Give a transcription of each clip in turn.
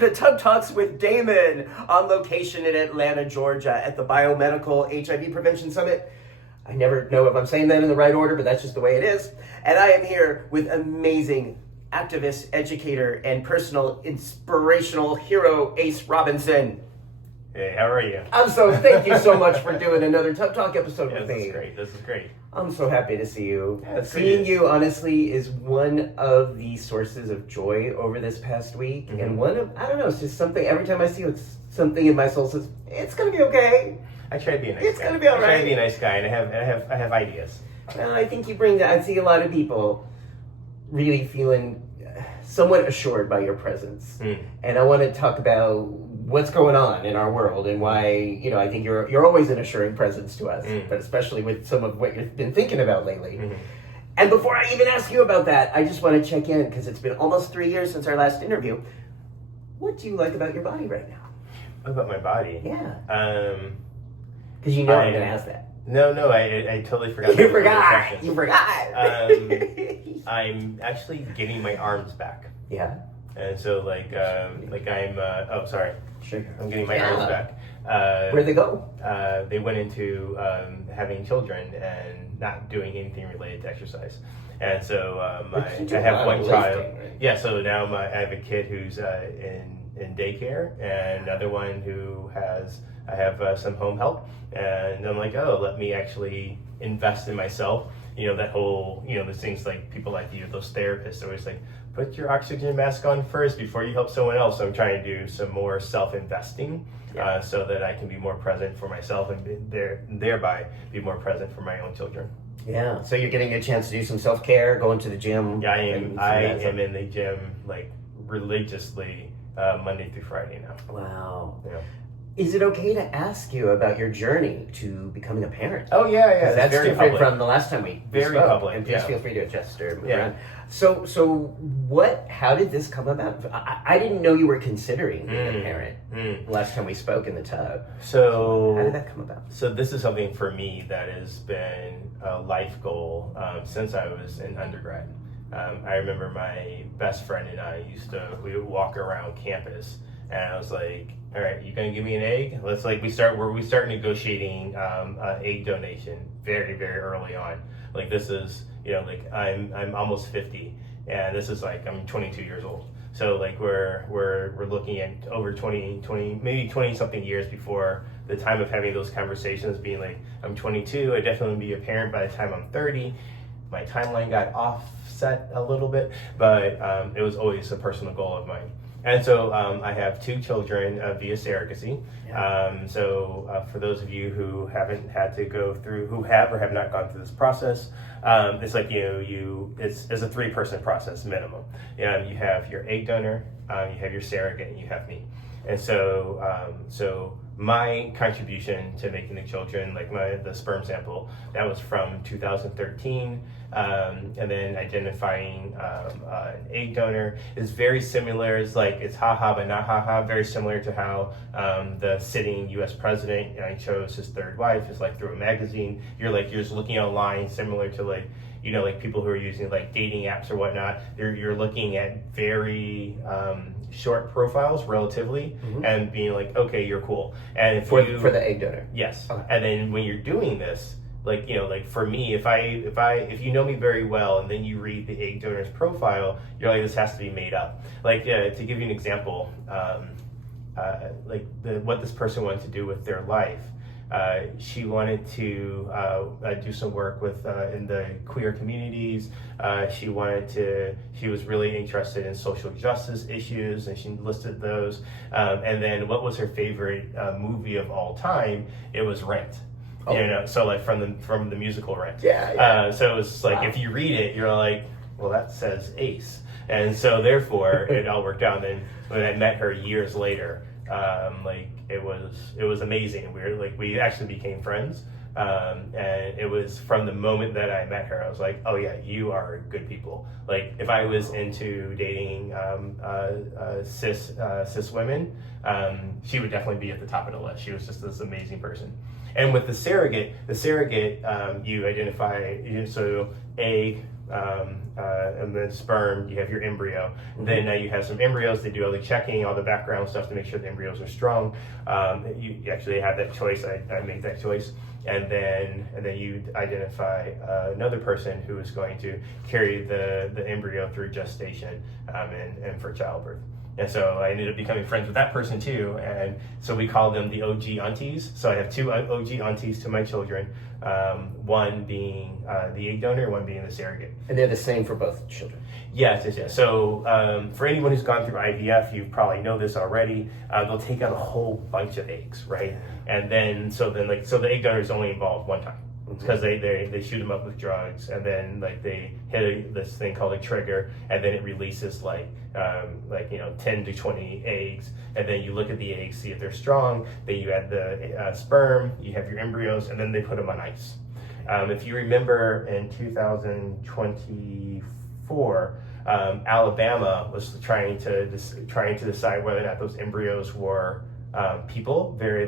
to Tug Talks with Damon on location in Atlanta, Georgia at the Biomedical HIV Prevention Summit. I never know if I'm saying that in the right order, but that's just the way it is. And I am here with amazing activist, educator, and personal inspirational hero, Ace Robinson. Hey, how are you? Thank you so much for doing another Tug Talk episode with me. This is great. I'm so happy to see you. Yeah, Seeing you, honestly, is one of the sources of joy over this past week. Mm-hmm. And one of, I don't know, it's just something, every time I see you, it's something in my soul says, it's going to be okay. I try to be a nice guy. It's going to be all right. I try to be a nice guy, and I have ideas. Well, I think you bring that. I see a lot of people really feeling somewhat assured by your presence. And I want to talk about what's going on in our world and why, I think you're always an assuring presence to us, but especially with some of what you've been thinking about lately. And before I even ask you about that, I just want to check in, because it's been almost 3 years since our last interview. What do you like about your body right now? About my body? Yeah. Because I'm going to ask that. No, I totally forgot. You forgot. I'm actually getting my arms back. Yeah. And so I'm sorry. Sure. I'm getting my arms back. Where'd they go? They went into having children and not doing anything related to exercise. And so I have one child. Right? Yeah, so now I have a kid who's in daycare, and another one who I have some home help. And I'm like, let me actually invest in myself. That whole, those things like people like you, those therapists are always like, put your oxygen mask on first before you help someone else. So I'm trying to do some more self-investing so that I can be more present for myself and thereby be more present for my own children. Yeah. So you're getting a chance to do some self-care, going to the gym. Yeah, I am in the gym like religiously Monday through Friday now. Wow. Yeah. Is it okay to ask you about your journey to becoming a parent? Oh yeah. That's very different public. from the last time we Very spoke. public. And please feel free to adjust or move Yeah. around. So how did this come about? I didn't know you were considering being a parent last time we spoke in the tub. So how did that come about? So this is something for me that has been a life goal since I was in undergrad. I remember my best friend and I we would walk around campus, and I was like, all right, you gonna give me an egg? We start negotiating egg donation very, very early on. Like this is, I'm almost 50, and this is I'm 22 years old. So we're looking at over 20, maybe 20 something years before the time of having those conversations, being like, I'm 22, I definitely will be a parent by the time I'm 30. My timeline got offset a little bit, but it was always a personal goal of mine. And so I have 2 children via surrogacy. Yeah. For those of you who haven't had to go through, who have or have not gone through this process, it's like it's a 3-person process minimum. You have your egg donor, you have your surrogate, and you have me. And so my contribution to making the children, the sperm sample, that was from 2013. And then identifying an egg donor is very similar. It's haha but not haha. Very similar to how the sitting U.S. president chose his 3rd wife is through a magazine. You're just looking online, similar to people who are using dating apps or whatnot. You're looking at very short profiles relatively, and being okay, you're cool. And for the egg donor. Yes. Okay. And then when you're doing this, for me, if you know me very well and then you read the egg donor's profile, you're like, this has to be made up. To give you an example, what this person wanted to do with their life. She wanted to do some work with in the queer communities. She was really interested in social justice issues, and she listed those. And then what was her favorite movie of all time? It was Rent. Oh. So from the musical Rent. Yeah. So it's wow. If you read it, you're like, well, that says Ace. And so therefore it all worked out. And when I met her years later, it was amazing. We actually became friends. And it was from the moment that I met her, I was like, oh yeah, you are good people. If I was into dating cis women, she would definitely be at the top of the list. She was just this amazing person. And with the surrogate, you identify, so egg, and then sperm, you have your embryo. Then now you have some embryos. They do all the checking, all the background stuff to make sure the embryos are strong. You actually have that choice. I make that choice. And then you identify another person who is going to carry the embryo through gestation and for childbirth. And so I ended up becoming friends with that person too. And so we call them the OG aunties. So I have two OG aunties to my children, one being the egg donor, one being the surrogate. And they're the same for both children? Yes. So for anyone who's gone through IVF, you probably know this already. They'll take out a whole bunch of eggs, right? And then so the egg donor is only involved one time. Because they shoot them up with drugs, and then they hit this thing called a trigger, and then it releases 10 to 20 eggs, and then you look at the eggs, see if they're strong. Then you add the sperm, you have your embryos, and then they put them on ice. If you remember, in 2024, Alabama was trying to decide whether or not those embryos were people, very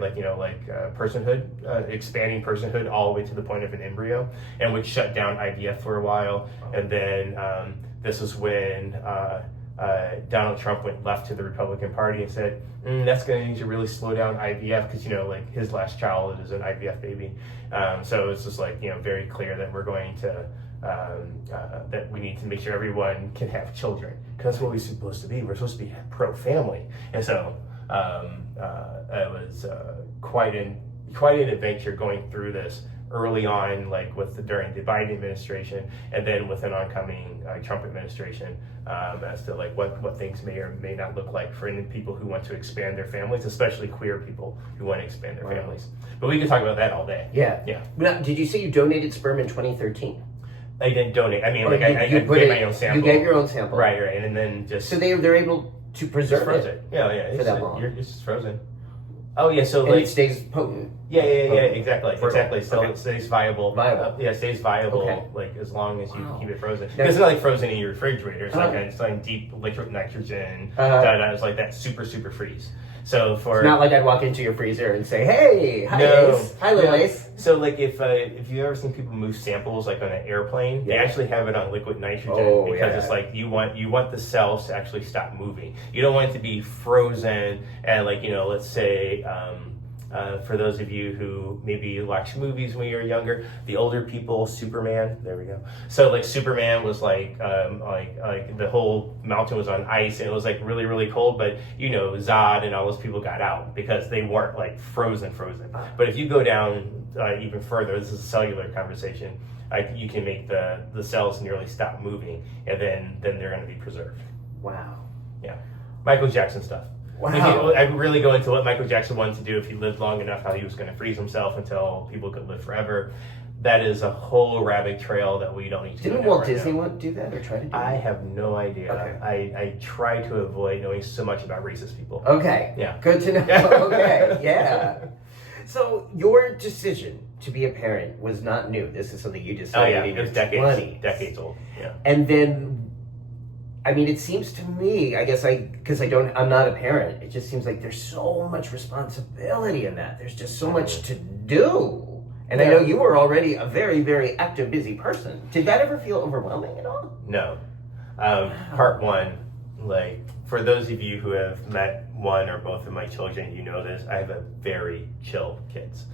personhood, expanding personhood all the way to the point of an embryo, and would shut down IVF for a while. And then this is when Donald Trump went left to the Republican Party and said, that's going to really slow down IVF because, his last child is an IVF baby. So it's just very clear that we're going to that we need to make sure everyone can have children, because that's what we're supposed to be. We're supposed to be pro-family. And so it was quite an adventure going through this early on, during the Biden administration, and then with an oncoming Trump administration, as to what things may or may not look like for any people who want to expand their families, especially queer people who want to expand their families. But we can talk about that all day. Yeah. Now, did you say you donated sperm in 2013? I didn't donate. I mean, I gave my own sample. You gave your own sample, right, and then just so they're able to preserve it. Yeah, for that long. It's just frozen. Oh yeah, so and it stays potent. Yeah, exactly. So Okay. it stays viable. It stays viable. Okay. As long as you keep it frozen. It's not frozen in your refrigerator. It's it's deep liquid nitrogen. It's that super freeze. So it's not like I'd walk into your freezer and say, "Hey, hi, Ace. Hi, little Ace." So if you've ever seen people move samples on an airplane, they actually have it on liquid nitrogen because it's you want the cells to actually stop moving. You don't want it to be frozen and let's say. For those of you who maybe watched movies when you were younger, the older people, Superman, there we go. So Superman was the whole mountain was on ice and it was really, really cold, but Zod and all those people got out because they weren't frozen. But if you go down even further, this is a cellular conversation, you can make the cells nearly stop moving, and then they're going to be preserved. Wow. Yeah. Michael Jackson stuff. Wow. I really go into what Michael Jackson wanted to do if he lived long enough, how he was going to freeze himself until people could live forever. That is a whole rabbit trail that we don't need to. Didn't Walt Disney want to do that or try to do that? I have no idea. Okay. I try to avoid knowing so much about racist people. Okay. Yeah. Good to know. Okay. Yeah. So your decision to be a parent was not new. This is something you decided in your 20s. Decades old. Yeah. And then, it seems to me, I'm not a parent, it just seems like there's so much responsibility in that. There's just so much to do. And I know you were already a very, very active, busy person. Did that ever feel overwhelming at all? No. Part one, for those of you who have met one or both of my children, you know this, I have a very chill kids.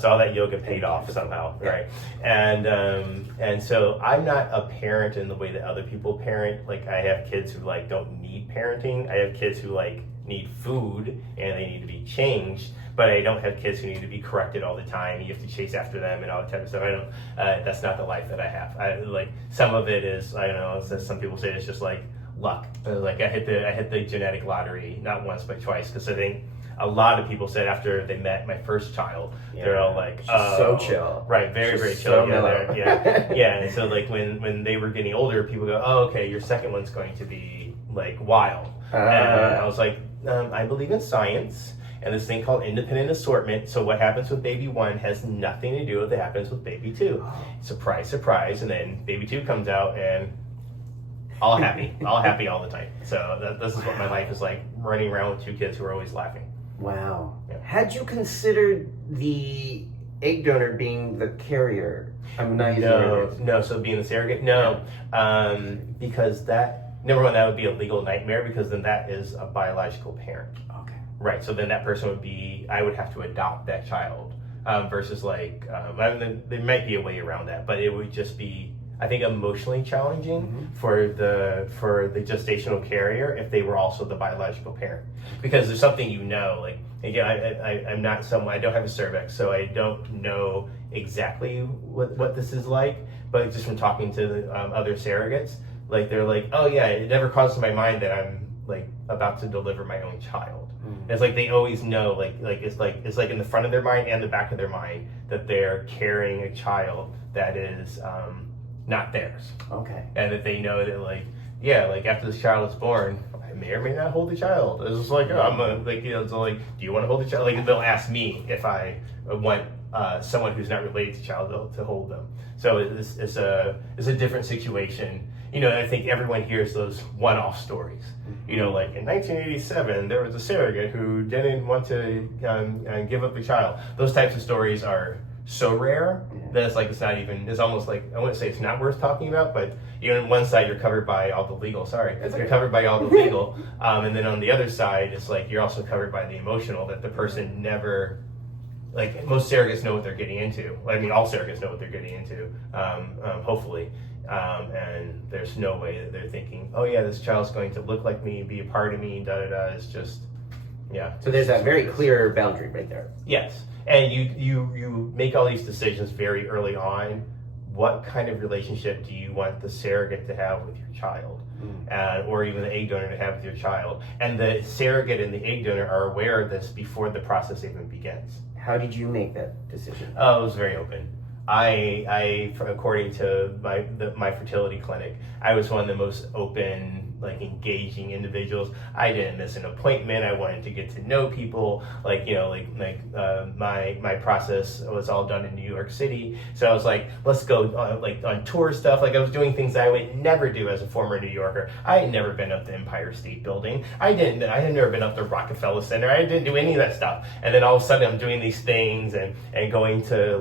So all that yoga paid off somehow, right? And so I'm not a parent in the way that other people parent. I have kids who don't need parenting. I have kids who need food and they need to be changed, but I don't have kids who need to be corrected all the time. You have to chase after them and all that type of stuff. I don't. That's not the life that I have. Some of it is, I don't know. Some people say it's just luck. I hit the genetic lottery not once but twice, because I think a lot of people said after they met my first child, they're all so chill. Right, very, very chill. So mellow. And so when they were getting older, people go, oh, okay, your second one's going to be wild. And I was I believe in science and this thing called independent assortment. So what happens with baby one has nothing to do with what happens with baby two. Surprise, surprise. And then baby two comes out and all happy all the time. So this is what my life is like, running around with two kids who are always laughing. Wow. Yeah. Had you considered egg donor being the carrier. I'm not using No. So being the surrogate, no, because that number one, that would be a legal nightmare because then that is a biological parent. Okay. Right. So then that person would be. I would have to adopt that child versus like. There might be a way around that, but it would just be. I think emotionally challenging for the gestational carrier if they were also the biological parent, because there's something like again I'm not someone, I don't have a cervix, so I don't know exactly what this is like, but just from talking to other surrogates, like they're like, oh yeah, it never crosses my mind that I'm like about to deliver my own child. It's like they always know like it's like in the front of their mind and the back of their mind that they're carrying a child that is not theirs. Okay. And that they know that like after this child is born, I may or may not hold the child. It's just like, oh, I'm so like, do you want to hold the child? Like they'll ask me if I want someone who's not related to child to hold them. So it's a different situation. I think everyone hears those one-off stories. Like in 1987, there was a surrogate who didn't want to give up the child. Those types of stories are so rare that it's not even, it's almost like, I wouldn't say it's not worth talking about, but on one side you're covered by all the legal, covered by all the legal, and then on the other side it's like you're also covered by the emotional, that the person never, like most surrogates know what they're getting into. I mean, all surrogates know what they're getting into, hopefully, and there's no way that they're thinking, oh yeah, this child's going to look like me, be a part of me, it's just, yeah. So there's that very clear boundary right there. Yes. And you make all these decisions very early on. What kind of relationship do you want the surrogate to have with your child, or even the egg donor to have with your child? And the surrogate and the egg donor are aware of this before the process even begins. How did you make that decision? Oh, it was very open. I according to my fertility clinic, I was one of the most open, like engaging individuals. I didn't miss an appointment. I wanted to get to know people. My process was all done in New York City. So I was like, let's go on tour stuff. Like I was doing things I would never do as a former New Yorker. I had never been up the Empire State Building. I had never been up the Rockefeller Center. I didn't do any of that stuff. And then all of a sudden I'm doing these things and going to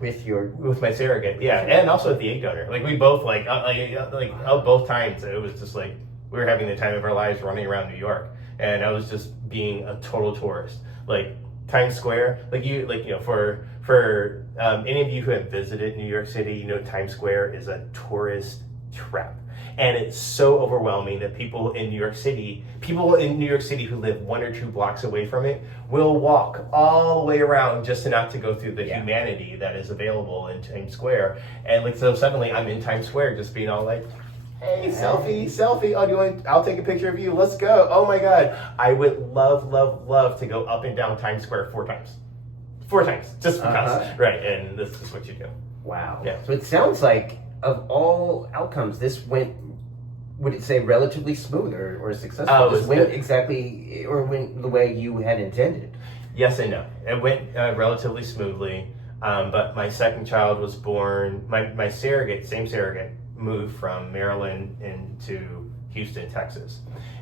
with my surrogate. Yeah. And also with the egg donor. Like we both both times it was just like, we were having the time of our lives running around New York, and I was just being a total tourist. Like Times Square, for any of you who have visited New York City, Times Square is a tourist trap, and it's so overwhelming that people in New York City who live 1 or 2 blocks away from it will walk all the way around just not to go through the humanity that is available in Times Square. And so suddenly I'm in Times Square just being all like, hey, selfie. Oh, I'll take a picture of you. Let's go. Oh my God. I would love to go up and down Times Square 4 times. 4 times, just because. Right, and this is what you do. Wow. Yeah. So it sounds like of all outcomes, this went, would it say relatively smooth or successful? It went exactly, or went the way you had intended? Yes and no. It went relatively smoothly, but my second child was born, my same surrogate, moved from Maryland into Houston, Texas.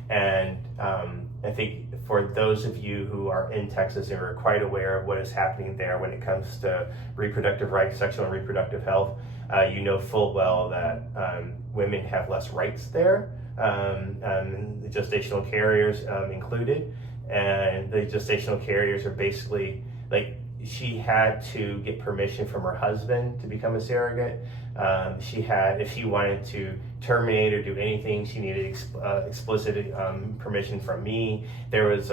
And I think for those of you who are in Texas and are quite aware of what is happening there when it comes to reproductive rights, sexual and reproductive health, you know full well that women have less rights there, the gestational carriers included. And the gestational carriers are basically like, she had to get permission from her husband to become a surrogate. If she wanted to terminate or do anything, she needed explicit permission from me. There was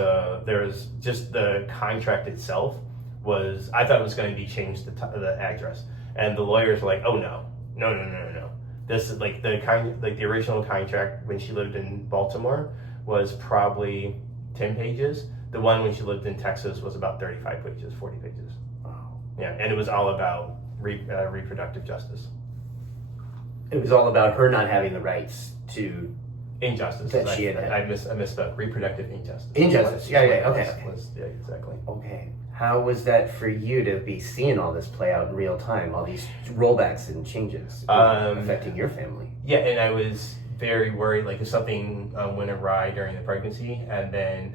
just the contract itself was, I thought it was going to be changed the address, and the lawyers were like, oh no. This is like the original contract when she lived in Baltimore was probably 10 pages. The one when she lived in Texas was about 35 pages, 40 pages. Wow. Yeah, and it was all about reproductive justice. It was all about her not having the rights to injustice. That she had. I misspoke. Reproductive injustice. Injustice. Yeah. Okay. Yeah, exactly. Okay. How was that for you to be seeing all this play out in real time? All these rollbacks and changes affecting your family. Yeah, and I was very worried, like if something went awry during the pregnancy, and then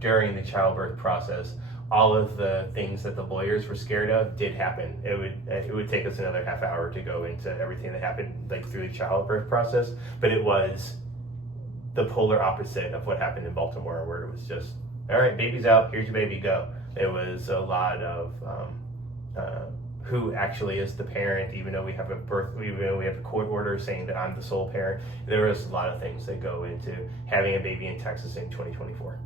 during the childbirth process, all of the things that the lawyers were scared of did happen. It would take us another half hour to go into everything that happened like through the childbirth process, but it was the polar opposite of what happened in Baltimore, where it was just, all right, baby's out, here's your baby, go. It was a lot of who actually is the parent, even though we have a court order saying that I'm the sole parent. There was a lot of things that go into having a baby in Texas in 2024.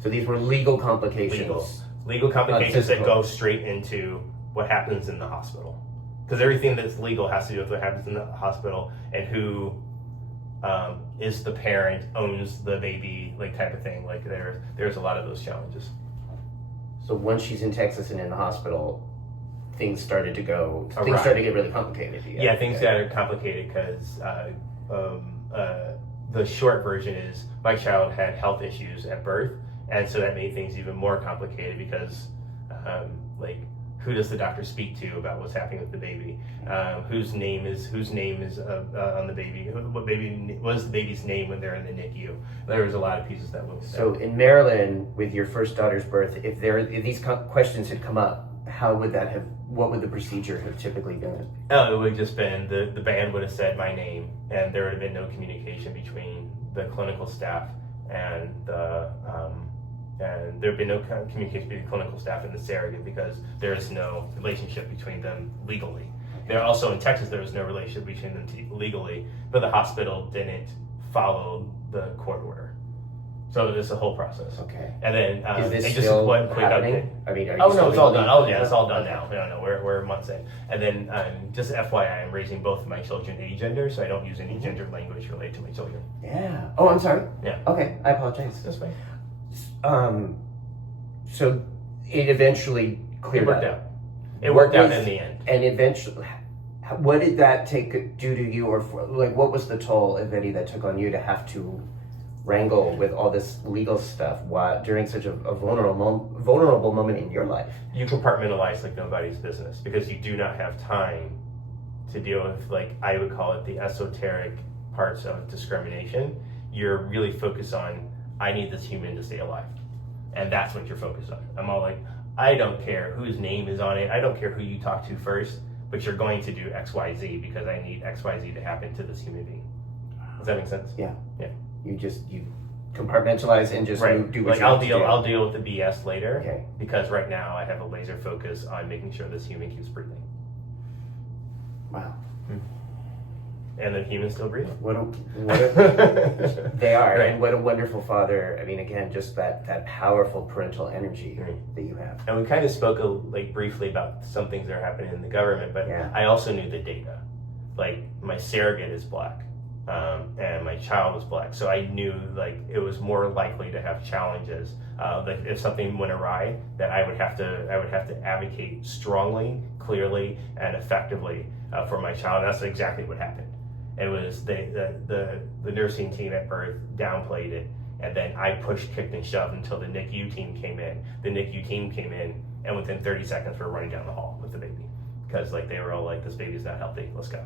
So these were legal complications. Legal complications that go straight into what happens in the hospital. Because everything that's legal has to do with what happens in the hospital and who is the parent, owns the baby, like type of thing. Like there's a lot of those challenges. So once she's in Texas and in the hospital, things started to get really complicated. Yeah, things got complicated because the short version is my child had health issues at birth, and so that made things even more complicated because like who does the doctor speak to about what's happening with the baby? Whose name is on the baby? What is the baby's name when they're in the NICU? There was a lot of pieces that went with that. So in Maryland, with your first daughter's birth, if these questions had come up, what would the procedure have typically been? Oh, it would have just been the band would have said my name, and there would have been no communication between the clinical staff and and there would be no communication between the clinical staff and the surrogate because there is no relationship between them legally. There also in Texas there was no relationship between them legally, but the hospital didn't follow the court order. So it's a whole process. Okay. And then is this just still one quick happening? update. I mean, no, it's all done. Oh yeah, it's all done now. No, we're months in. And then just FYI, I'm raising both of my children agender, so I don't use any gender language related to my children. Yeah. Oh, I'm sorry. Yeah. Okay, I apologize. That's fine. So it eventually cleared up. It worked out in the end. And eventually, what did that do to you, or what was the toll, if any, that took on you to have to wrangle with all this legal stuff during such a vulnerable moment in your life? You compartmentalize like nobody's business because you do not have time to deal with, like, I would call it the esoteric parts of discrimination. You're really focused on, I need this human to stay alive. And that's what you're focused on. I'm all like, I don't care whose name is on it. I don't care who you talk to first, but you're going to do X, Y, Z because I need X, Y, Z to happen to this human being. Does that make sense? Yeah. Yeah. You compartmentalize and just do what I'll deal with the BS later. Okay. Because right now I have a laser focus on making sure this human keeps breathing. Wow. And the human's still breathing. They are, right. And what a wonderful father. I mean, again, just that powerful parental energy that you have. And we kind of spoke briefly about some things that are happening in the government, but I also knew the data. Like, my surrogate is Black, and my child was Black, so I knew like it was more likely to have challenges. Like if something went awry, that I would have to advocate strongly, clearly, and effectively for my child. And that's exactly what happened. It was the nursing team at birth downplayed it, and then I pushed, kicked, and shoved until the NICU team came in. The NICU team came in, and within 30 seconds, we're running down the hall with the baby because like they were all like, "This baby's not healthy. Let's go."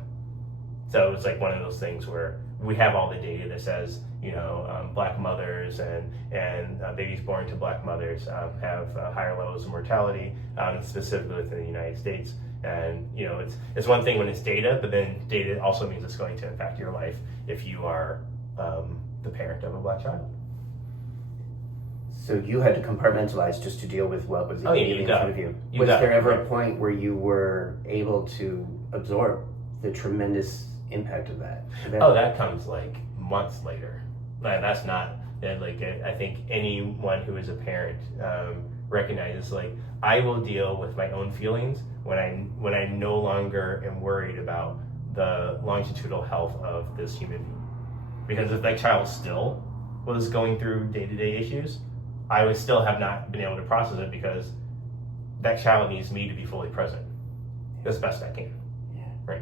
So it's like one of those things where we have all the data that says, Black mothers and babies born to Black mothers have higher levels of mortality, specifically within the United States. And it's one thing when it's data, but then data also means it's going to impact your life if you are the parent of a Black child. So you had to compartmentalize just to deal with what was in front of you. Was there ever a point where you were able to absorb the tremendous impact of that? That comes like months later. That's not like I think anyone who is a parent recognizes like I will deal with my own feelings when I no longer am worried about the longitudinal health of this human being. Because if that child still was going through day-to-day issues, I would still have not been able to process it because that child needs me to be fully present as best I can. Yeah. Right.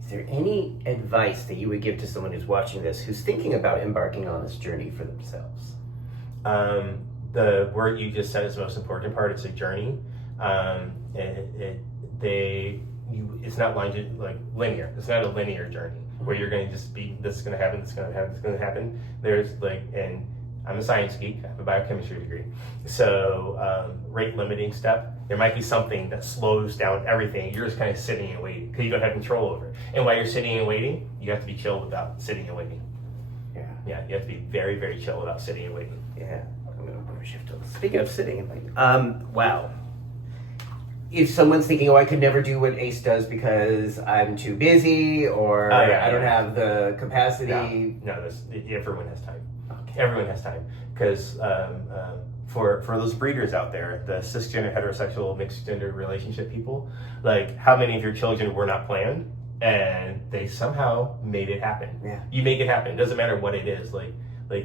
Is there any advice that you would give to someone who's watching this, who's thinking about embarking on this journey for themselves? The word you just said is the most important part. It's a journey. It's not linear. It's not a linear journey where you're going to just be, this is going to happen, this is going to happen, this is going to happen. There's I'm a science geek. I have a biochemistry degree. So rate limiting step, there might be something that slows down everything. You're just kind of sitting and waiting because you don't have control over it. And while you're sitting and waiting, you have to be chill about sitting and waiting. Yeah, you have to be very, very chill about sitting and waiting. Yeah, I'm going to shift a little. Speaking of sitting and waiting, wow. If someone's thinking, oh, I could never do what ACE does because I'm too busy or I don't have the capacity. No, everyone has time. Okay. Everyone has time. Because for those breeders out there, the cisgender, heterosexual, mixed gender relationship people, like how many of your children were not planned and they somehow made it happen? Yeah. You make it happen. It doesn't matter what it is. Like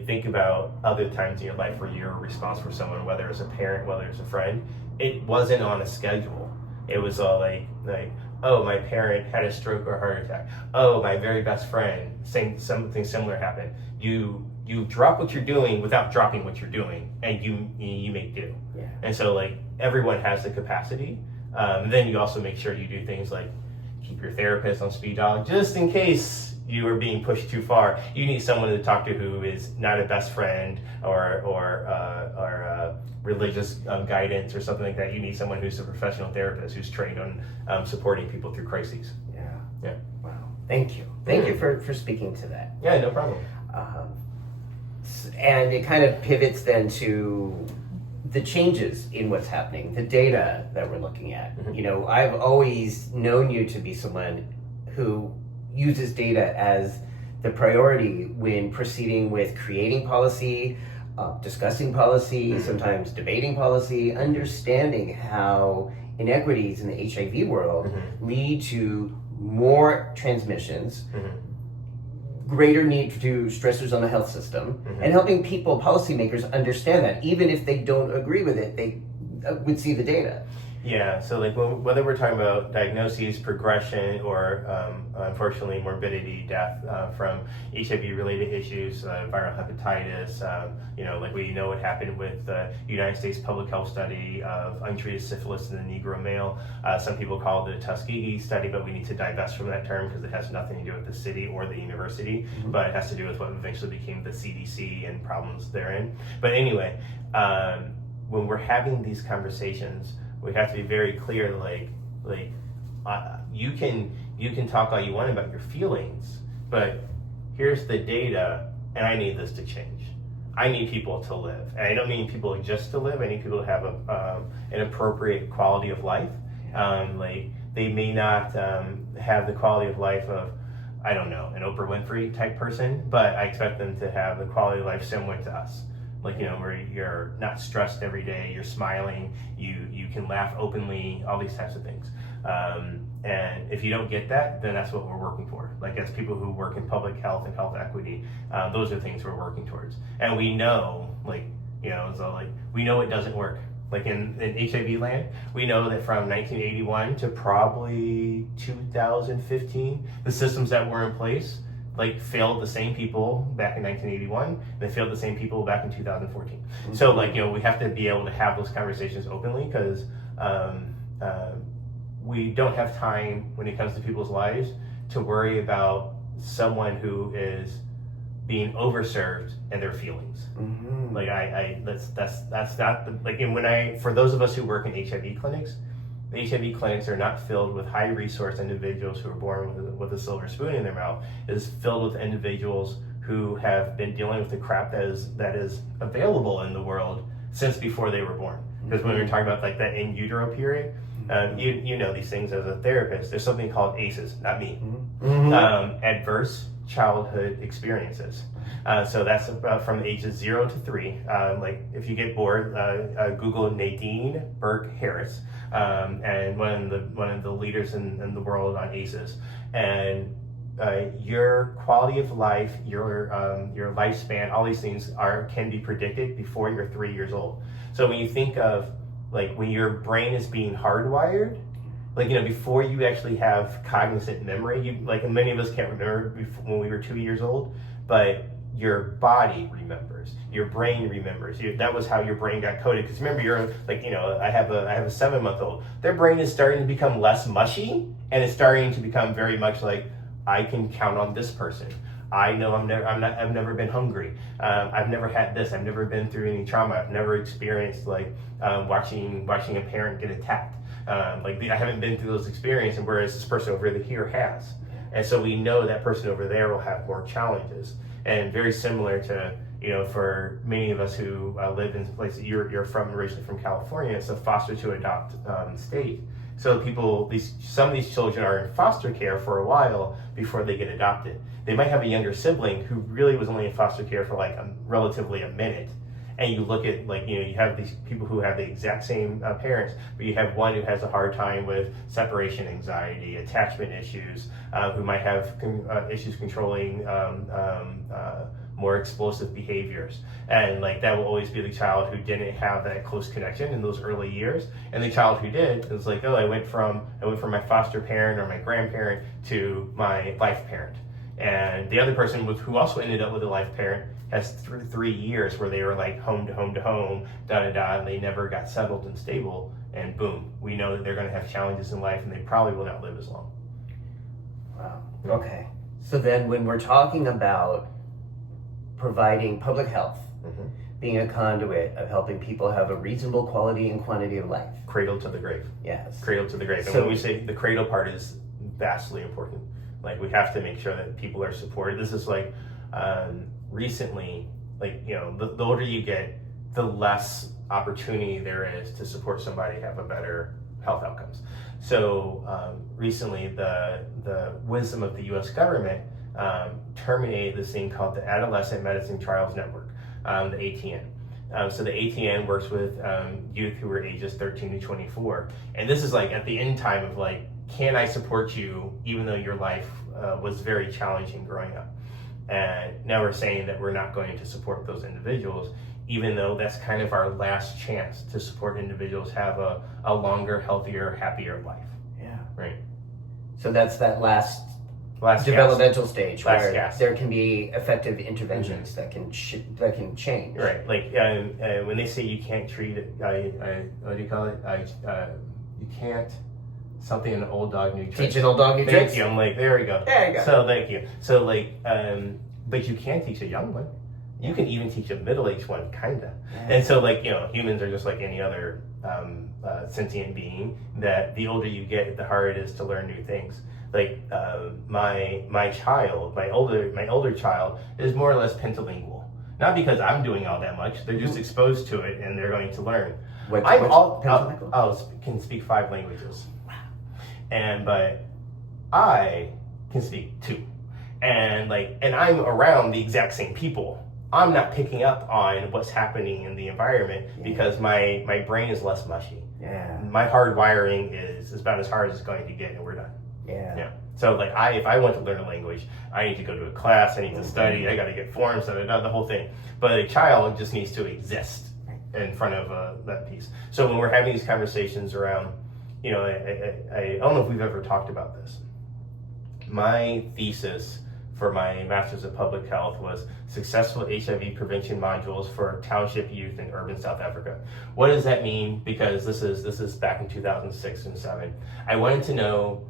think about other times in your life where you're responsible for someone, whether it's a parent, whether it's a friend. It wasn't on a schedule. It was all like, oh, my parent had a stroke or a heart attack. Oh, my very best friend, something similar happened. You drop what you're doing without dropping what you're doing, and you make do. Yeah. And so like everyone has the capacity. Then you also make sure you do things like keep your therapist on speed dial just in case you are being pushed too far. You need someone to talk to who is not a best friend or religious guidance or something like that. You need someone who's a professional therapist who's trained on supporting people through crises. Yeah. Wow. Thank you. Thank you for speaking to that. Yeah, no problem. And it kind of pivots then to the changes in what's happening, the data that we're looking at. Mm-hmm. You know, I've always known you to be someone who uses data as the priority when proceeding with creating policy, discussing policy, sometimes debating policy, understanding how inequities in the HIV world lead to more transmissions, greater need to do stressors on the health system, and helping people, policymakers, understand that. Even if they don't agree with it, they would see the data. Yeah, so like whether we're talking about diagnoses, progression, or unfortunately morbidity, death from HIV-related issues, viral hepatitis, like we know what happened with the United States Public Health Study of untreated syphilis in the Negro male. Some people call it the Tuskegee study, but we need to divest from that term because it has nothing to do with the city or the university, but it has to do with what eventually became the CDC and problems therein. But anyway, when we're having these conversations, we have to be very clear, you can talk all you want about your feelings, but here's the data, and I need this to change. I need people to live. And I don't mean people just to live, I need people to have an appropriate quality of life. They may not have the quality of life of, I don't know, an Oprah Winfrey type person, but I expect them to have the quality of life similar to us. Where you're not stressed every day, you're smiling, you can laugh openly, all these types of things. And if you don't get that, then that's what we're working for. As people who work in public health and health equity, those are things we're working towards. And we know, we know it doesn't work. In HIV land, we know that from 1981 to probably 2015, the systems that were in place failed the same people back in 1981, they failed the same people back in 2014. So we have to be able to have those conversations openly because we don't have time when it comes to people's lives to worry about someone who is being overserved and their feelings. That's not for those of us who work in HIV clinics, the HIV clinics are not filled with high-resource individuals who are born with a silver spoon in their mouth. It is filled with individuals who have been dealing with the crap that is available in the world since before they were born. Because when we're talking about that in utero period, you know these things as a therapist. There's something called ACEs, not me. Adverse childhood experiences. So that's from the ages 0 to 3. If you get bored, Google Nadine Burke Harris, and one of the leaders in the world on ACEs. And your quality of life, your lifespan, all these things can be predicted before you're 3 years old. So when you think of when your brain is being hardwired, before you actually have cognizant memory, and many of us can't remember when we were 2 years old, but your body remembers, your brain remembers. That was how your brain got coded. Because remember, you're I have a 7-month-old. Their brain is starting to become less mushy, and it's starting to become very much I can count on this person. I know I've never been hungry. I've never had this. I've never been through any trauma. I've never experienced like watching a parent get attacked. I haven't been through those experiences, whereas this person over here has. And so we know that person over there will have more challenges. And very similar to, for many of us who live in places, you're from originally from California, it's a foster to adopt state. So some of these children are in foster care for a while before they get adopted. They might have a younger sibling who really was only in foster care for relatively a minute. And you look at you have these people who have the exact same parents, but you have one who has a hard time with separation anxiety, attachment issues, who might have issues controlling more explosive behaviors. And that will always be the child who didn't have that close connection in those early years. And the child who did, it's I went from my foster parent or my grandparent to my life parent. And the other person who also ended up with a life parent has 3 years where they were home to home to home, and they never got settled and stable, and boom, we know that they're going to have challenges in life and they probably will not live as long. Wow. Okay. So then when we're talking about providing public health, being a conduit of helping people have a reasonable quality and quantity of life. Cradle to the grave. Yes. Cradle to the grave. And when we say the cradle part is vastly important. We have to make sure that people are supported. This is recently, the older you get, the less opportunity there is to support somebody have a better health outcomes. So recently, the wisdom of the U.S. government terminated this thing called the Adolescent Medicine Trials Network, the ATN. So the ATN works with youth who are ages 13 to 24. And this is at the end time of can I support you even though your life was very challenging growing up? And now we're saying that we're not going to support those individuals, even though that's kind of our last chance to support individuals have a longer, healthier, happier life. Yeah. Right. So that's that last developmental stage where there can be effective interventions that can change. Right. When they say you can't treat it, what do you call it? You can't. Something an old dog new tricks. Teach an old dog new tricks? Thank you. I'm there we go. There you go. So thank you. So but you can teach a young one. You can even teach a middle-aged one, kinda. Yeah. And so humans are just like any other sentient being, that the older you get, the harder it is to learn new things. My older child is more or less pentalingual. Not because I'm doing all that much. They're just exposed to it and they're going to learn. I can speak 5 languages. But I can speak 2, and I'm around the exact same people. I'm not picking up on what's happening in the environment because my brain is less mushy. Yeah. My hard wiring is about as hard as it's going to get, and we're done. Yeah. So if I want to learn a language, I need to go to a class. I need to study. I got to get forms. The whole thing. But a child just needs to exist in front of that piece. So when we're having these conversations around, I don't know if we've ever talked about this. My thesis for my Master's of Public Health was successful HIV prevention modules for township youth in urban South Africa. What does that mean? Because this is back in 2006 and 2007. I wanted to know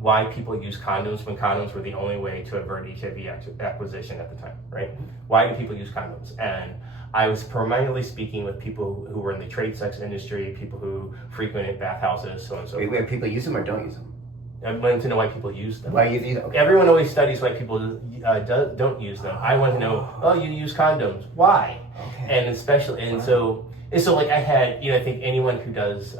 why people use condoms when condoms were the only way to avert HIV acquisition at the time, right? Why do people use condoms? And I was primarily speaking with people who were in the trade sex industry, people who frequented bathhouses, so on and so forth. Wait, people use them or don't use them? I wanted to know why people use them. Why use them? Okay. Everyone always studies why people don't use them. I want to know, you use condoms. Why? Okay. And especially, so I had, I think anyone who does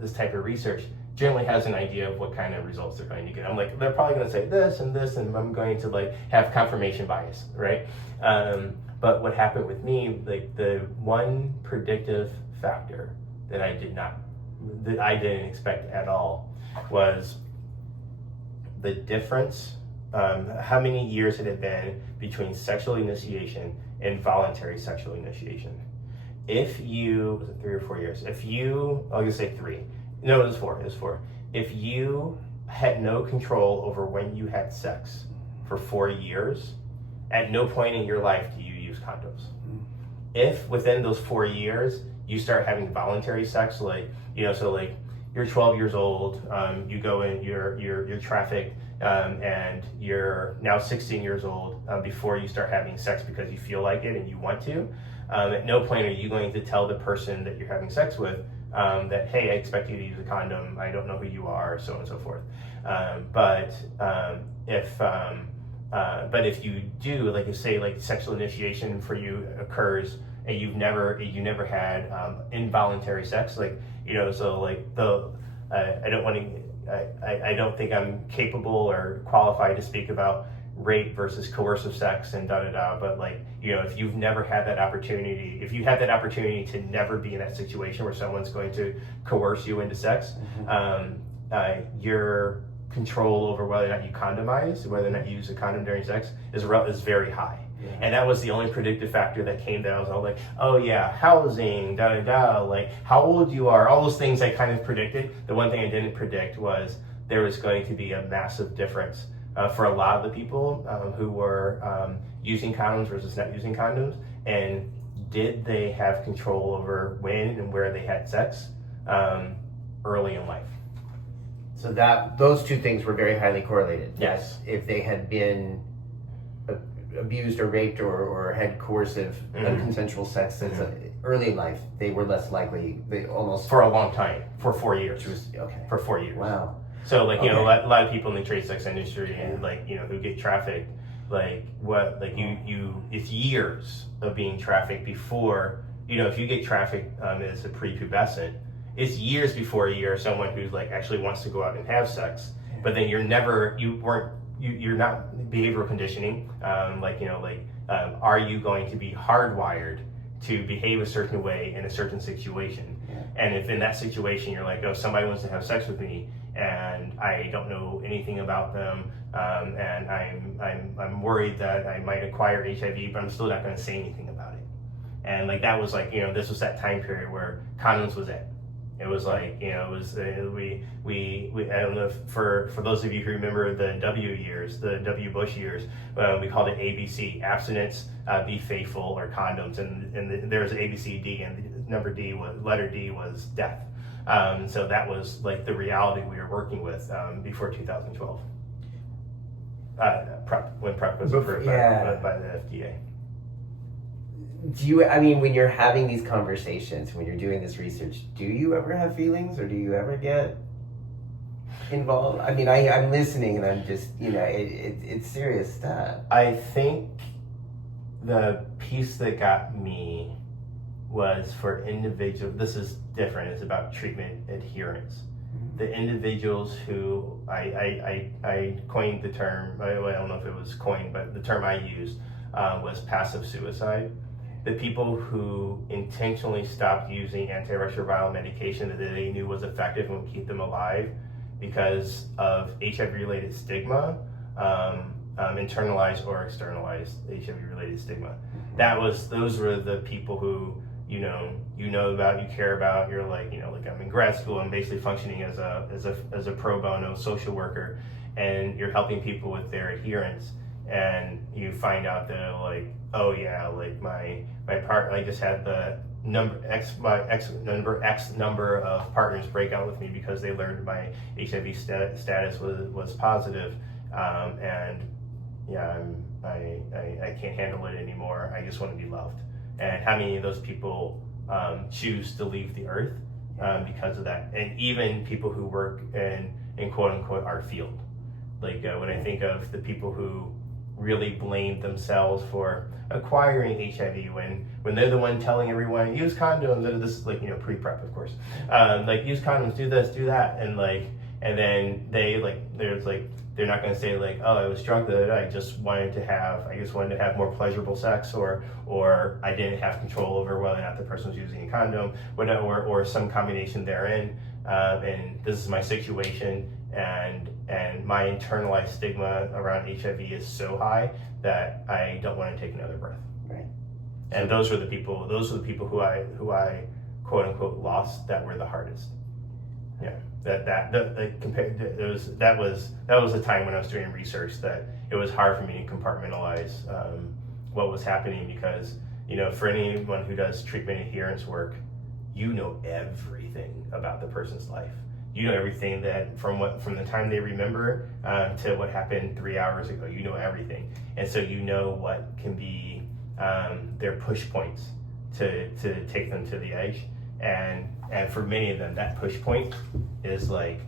this type of research generally has an idea of what kind of results they're going to get. I'm they're probably going to say this and this, and I'm going to have confirmation bias, right? But what happened with me, the one predictive factor that I didn't expect at all was the difference. How many years had it been between sexual initiation and voluntary sexual initiation? Was it 3 or 4 years? I'll just say 3. No, it was 4. It was 4. If you had no control over when you had sex for 4 years, at no point in your life do you use condoms. If within those 4 years you start having voluntary sex, you're 12 years old, you go in, you're trafficked, and you're now 16 years old before you start having sex because you feel like it and you want to. At no point are you going to tell the person that you're having sex with that, hey, I expect you to use a condom, I don't know who you are, so on and so forth. But if you do, like you say, like sexual initiation for you occurs and you've never had involuntary sex, like, you know, so like I don't think I'm capable or qualified to speak about rape versus coercive sex and but like, you know, if you've never had that opportunity, if you had that opportunity to never be in that situation where someone's going to coerce you into sex, your control over whether or not you condomize, whether or not you use a condom during sex is very high. Yeah. And that was the only predictive factor that came down. I was all like, oh yeah, housing, like how old you are, all those things I kind of predicted. The one thing I didn't predict was there was going to be a massive difference for a lot of the people who were using condoms versus not using condoms, and did they have control over when and where they had sex early in life. So that those two things were very highly correlated. Yes. If they had been abused or raped or had coercive, unconsensual sex early in life, they were less likely. They almost for a long time, for 4 years. For 4 years. Wow. So like, you know, a lot of people in the trade sex industry and like, you know, who get trafficked, like it's years of being trafficked before, you know, if you get trafficked as a prepubescent, it's years before you're someone who's like actually wants to go out and have sex, but then you're not behavioral conditioning. Are you going to be hardwired to behave a certain way in a certain situation? Yeah. And if in that situation you're like, oh, somebody wants to have sex with me and I don't know anything about them, and I'm worried that I might acquire HIV, but I'm still not going to say anything about it. And like that was like, you know, this was that time period where condoms was it. It was like, you know, it was we I don't know if for those of you who remember the W Bush years, we called it ABC: abstinence, be faithful, or condoms. And there was ABCD, and letter D was death. So that was like the reality we were working with before 2012. When PrEP was approved by the FDA. When you're having these conversations, when you're doing this research, do you ever have feelings, or do you ever get involved? I mean, I'm listening and I'm just, you know, it's serious stuff. I think the piece that got me was for individual, this is different, it's about treatment adherence. Mm-hmm. The individuals who, I coined the term, I don't know if it was coined, but the term I used was passive suicide. The people who intentionally stopped using antiretroviral medication that they knew was effective and would keep them alive because of HIV-related stigma, internalized or externalized HIV-related stigma. Those were the people who you know about, you care about. You're like, you know, like I'm in grad school, I'm basically functioning as a pro bono social worker, and you're helping people with their adherence. And you find out that like, oh yeah, like my partner, I just had the number X number of partners break out with me because they learned my HIV status was positive, and yeah, I can't handle it anymore. I just want to be loved. And how many of those people choose to leave the earth because of that? And even people who work in quote unquote our field, like when I think of the people who really blame themselves for acquiring HIV when they're the one telling everyone use condoms, and this is like, you know, pre-PrEP of course, like use condoms, do this, do that, and then they're not going to say like, oh, I was drunk that I just wanted to have more pleasurable sex, or I didn't have control over whether or not the person was using a condom, or some combination therein, and this is my situation, and my internalized stigma around HIV is so high that I don't want to take another breath. Right. And those were the people who I quote unquote lost that were the hardest. Yeah. That was a time when I was doing research that it was hard for me to compartmentalize what was happening, because, you know, for anyone who does treatment adherence work, you know everything about the person's life. You know everything that from the time they remember to what happened 3 hours ago. You know everything, and so you know what can be their push points to take them to the edge. And for many of them, that push point is like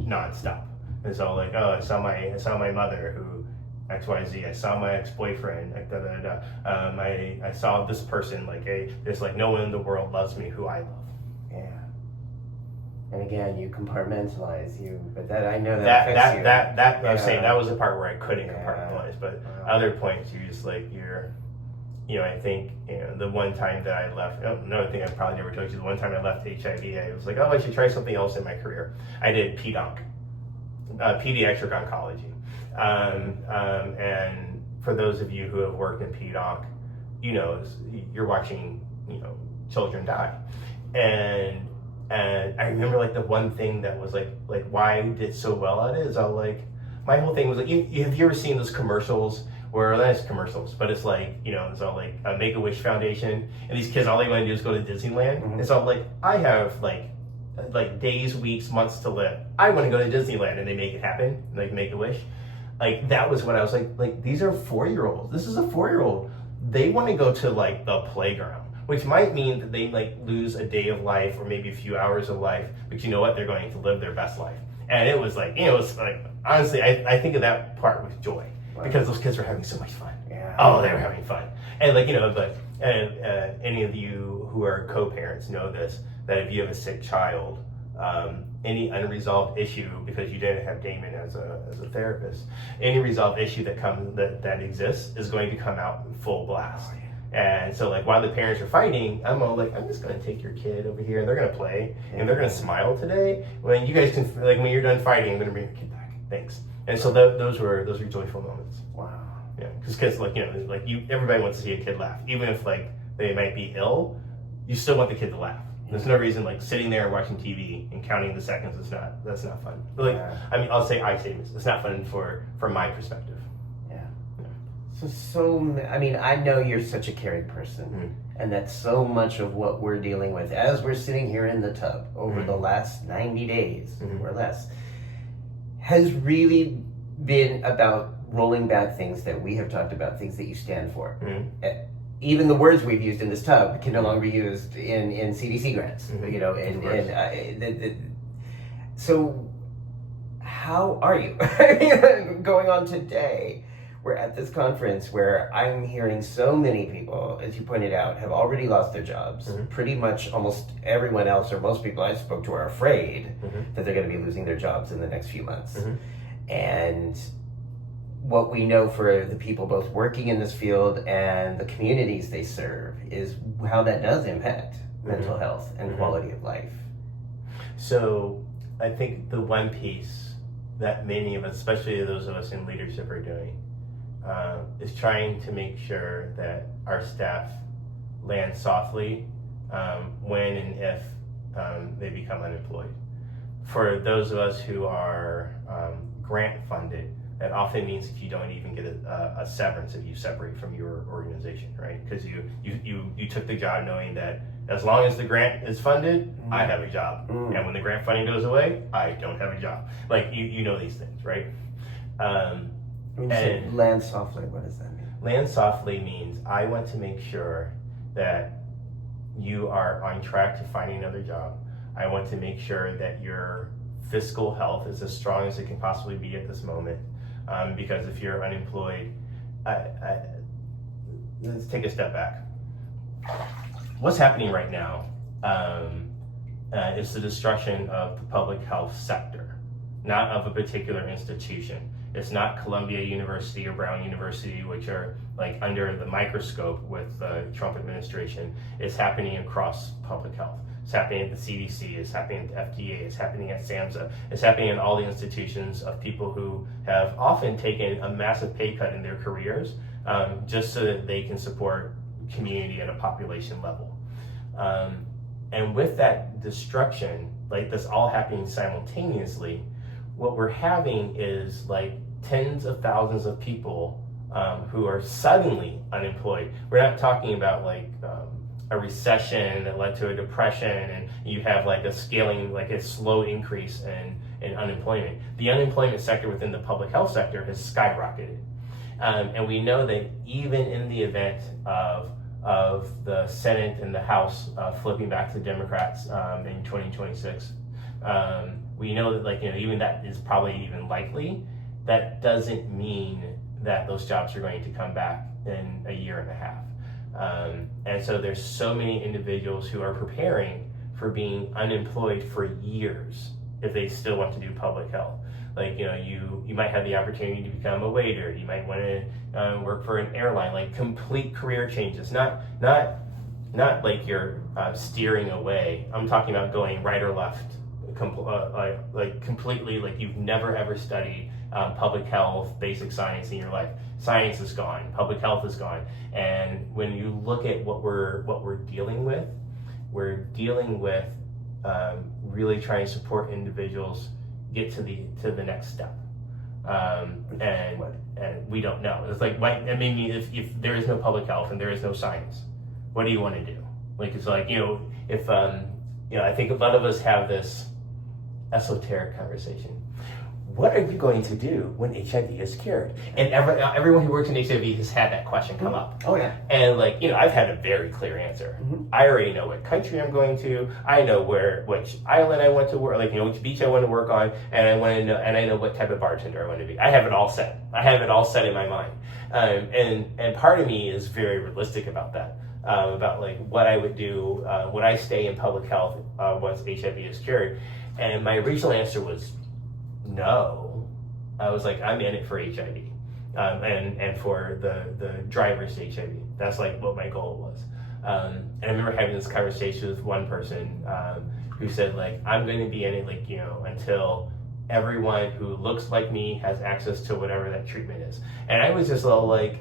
nonstop. It's all like, oh, I saw my mother who XYZ. I saw my ex-boyfriend. Like, da, da, da. I saw this person. Like, there's like no one in the world loves me who I love. Yeah. And again, you compartmentalize but that I know that affects you. That I was saying that was the part where I couldn't compartmentalize, but other points you just like I think the one time that I left. Another thing I probably never told you. The one time I left HIV, I was like, oh, I should try something else in my career. I did PDOC, pediatric oncology, and for those of you who have worked in PDOC, you're watching children die, and I remember like the one thing that was like why I did so well at it is my whole thing was like, have you ever seen those commercials where that's commercials, but it's like, it's all like a Make-A-Wish Foundation, and these kids, all they want to do is go to Disneyland. Mm-hmm. It's all like, I have like days, weeks, months to live. I want to go to Disneyland, and they make it happen, like Make-A-Wish. Like, that was what I was like, these are 4-year-olds. This is a 4-year-old. They want to go to like the playground, which might mean that they like lose a day of life or maybe a few hours of life, but you know what? They're going to live their best life. And it was like, honestly, I think of that part with joy. Because those kids were having so much fun. Yeah. Oh, they were having fun. And any of you who are co-parents know this, that if you have a sick child, any unresolved issue, because you didn't have Damon as a therapist, any resolved issue that exists is going to come out in full blast. Oh, yeah. And so like while the parents are fighting, I'm all like, I'm just going to take your kid over here and they're going to play and they're going to smile today. When you guys can, like when you're done fighting, I'm going to bring your kid back. Thanks. And so those were joyful moments. Wow. Yeah, because everybody wants to see a kid laugh, even if like they might be ill. You still want the kid to laugh. There's no reason like sitting there watching TV and counting the seconds. That's not fun. But, I'll say I say this. It's not fun from my perspective. Yeah. I know you're such a caring person, mm-hmm. and that's so much of what we're dealing with as we're sitting here in the tub over mm-hmm. the last 90 days mm-hmm. or less. Has really been about rolling back things that we have talked about, things that you stand for. Mm-hmm. Even the words we've used in this tub can no longer be used in CDC grants, mm-hmm. So how are you going on today? We're at this conference where I'm hearing so many people, as you pointed out, have already lost their jobs. Mm-hmm. Pretty much almost everyone else or most people I spoke to are afraid mm-hmm. that they're going to be losing their jobs in the next few months. Mm-hmm. And what we know for the people both working in this field and the communities they serve is how that does impact mm-hmm. mental health and mm-hmm. quality of life. So I think the one piece that many of us, especially those of us in leadership, are doing is trying to make sure that our staff land softly when and if they become unemployed. For those of us who are grant funded, that often means that you don't even get a severance if you separate from your organization, right? Because you took the job knowing that as long as the grant is funded, mm. I have a job. Mm. And when the grant funding goes away, I don't have a job. Like, you know these things, right? And land softly, what does that mean? Land softly means I want to make sure that you are on track to finding another job. I want to make sure that your fiscal health is as strong as it can possibly be at this moment. Because if you're unemployed, let's take a step back. What's happening right now is the destruction of the public health sector, not of a particular institution. It's not Columbia University or Brown University, which are like under the microscope with the Trump administration. It's happening across public health. It's happening at the CDC, it's happening at the FDA, it's happening at SAMHSA, it's happening in all the institutions of people who have often taken a massive pay cut in their careers just so that they can support community at a population level. And with that destruction, like this all happening simultaneously, what we're having is like tens of thousands of people who are suddenly unemployed. We're not talking about like a recession that led to a depression, and you have like a scaling, like a slow increase in unemployment. The unemployment sector within the public health sector has skyrocketed. And we know that even in the event of the Senate and the House flipping back to Democrats in 2026, we know that, like, even that is probably even likely. That doesn't mean that those jobs are going to come back in a year and a half. And so there's so many individuals who are preparing for being unemployed for years if they still want to do public health. Like, you might have the opportunity to become a waiter. You might want to work for an airline, like complete career changes. Not like you're steering away. I'm talking about going right or left, like completely, like you've never ever studied public health, basic science in your life. Science is gone. Public health is gone. And when you look at what we're dealing with, we're dealing with really trying to support individuals get to the next step. And we don't know. It's like, if there is no public health and there is no science, what do you want to do? Like, it's like, if I think a lot of us have this esoteric conversation. What are you going to do when HIV is cured? And everyone who works in HIV has had that question come up. Oh yeah. And I've had a very clear answer. Mm-hmm. I already know what country I'm going to. I know which island I want to work, which beach I want to work on, and I know what type of bartender I want to be. I have it all set. I have it all set in my mind. And part of me is very realistic about that. About like what I would do, would I stay in public health once HIV is cured? And my original answer was no. I was like, I'm in it for HIV, and for the drivers to HIV. That's like what my goal was. And I remember having this conversation with one person who said, like, I'm going to be in it, until everyone who looks like me has access to whatever that treatment is. And I was just all like,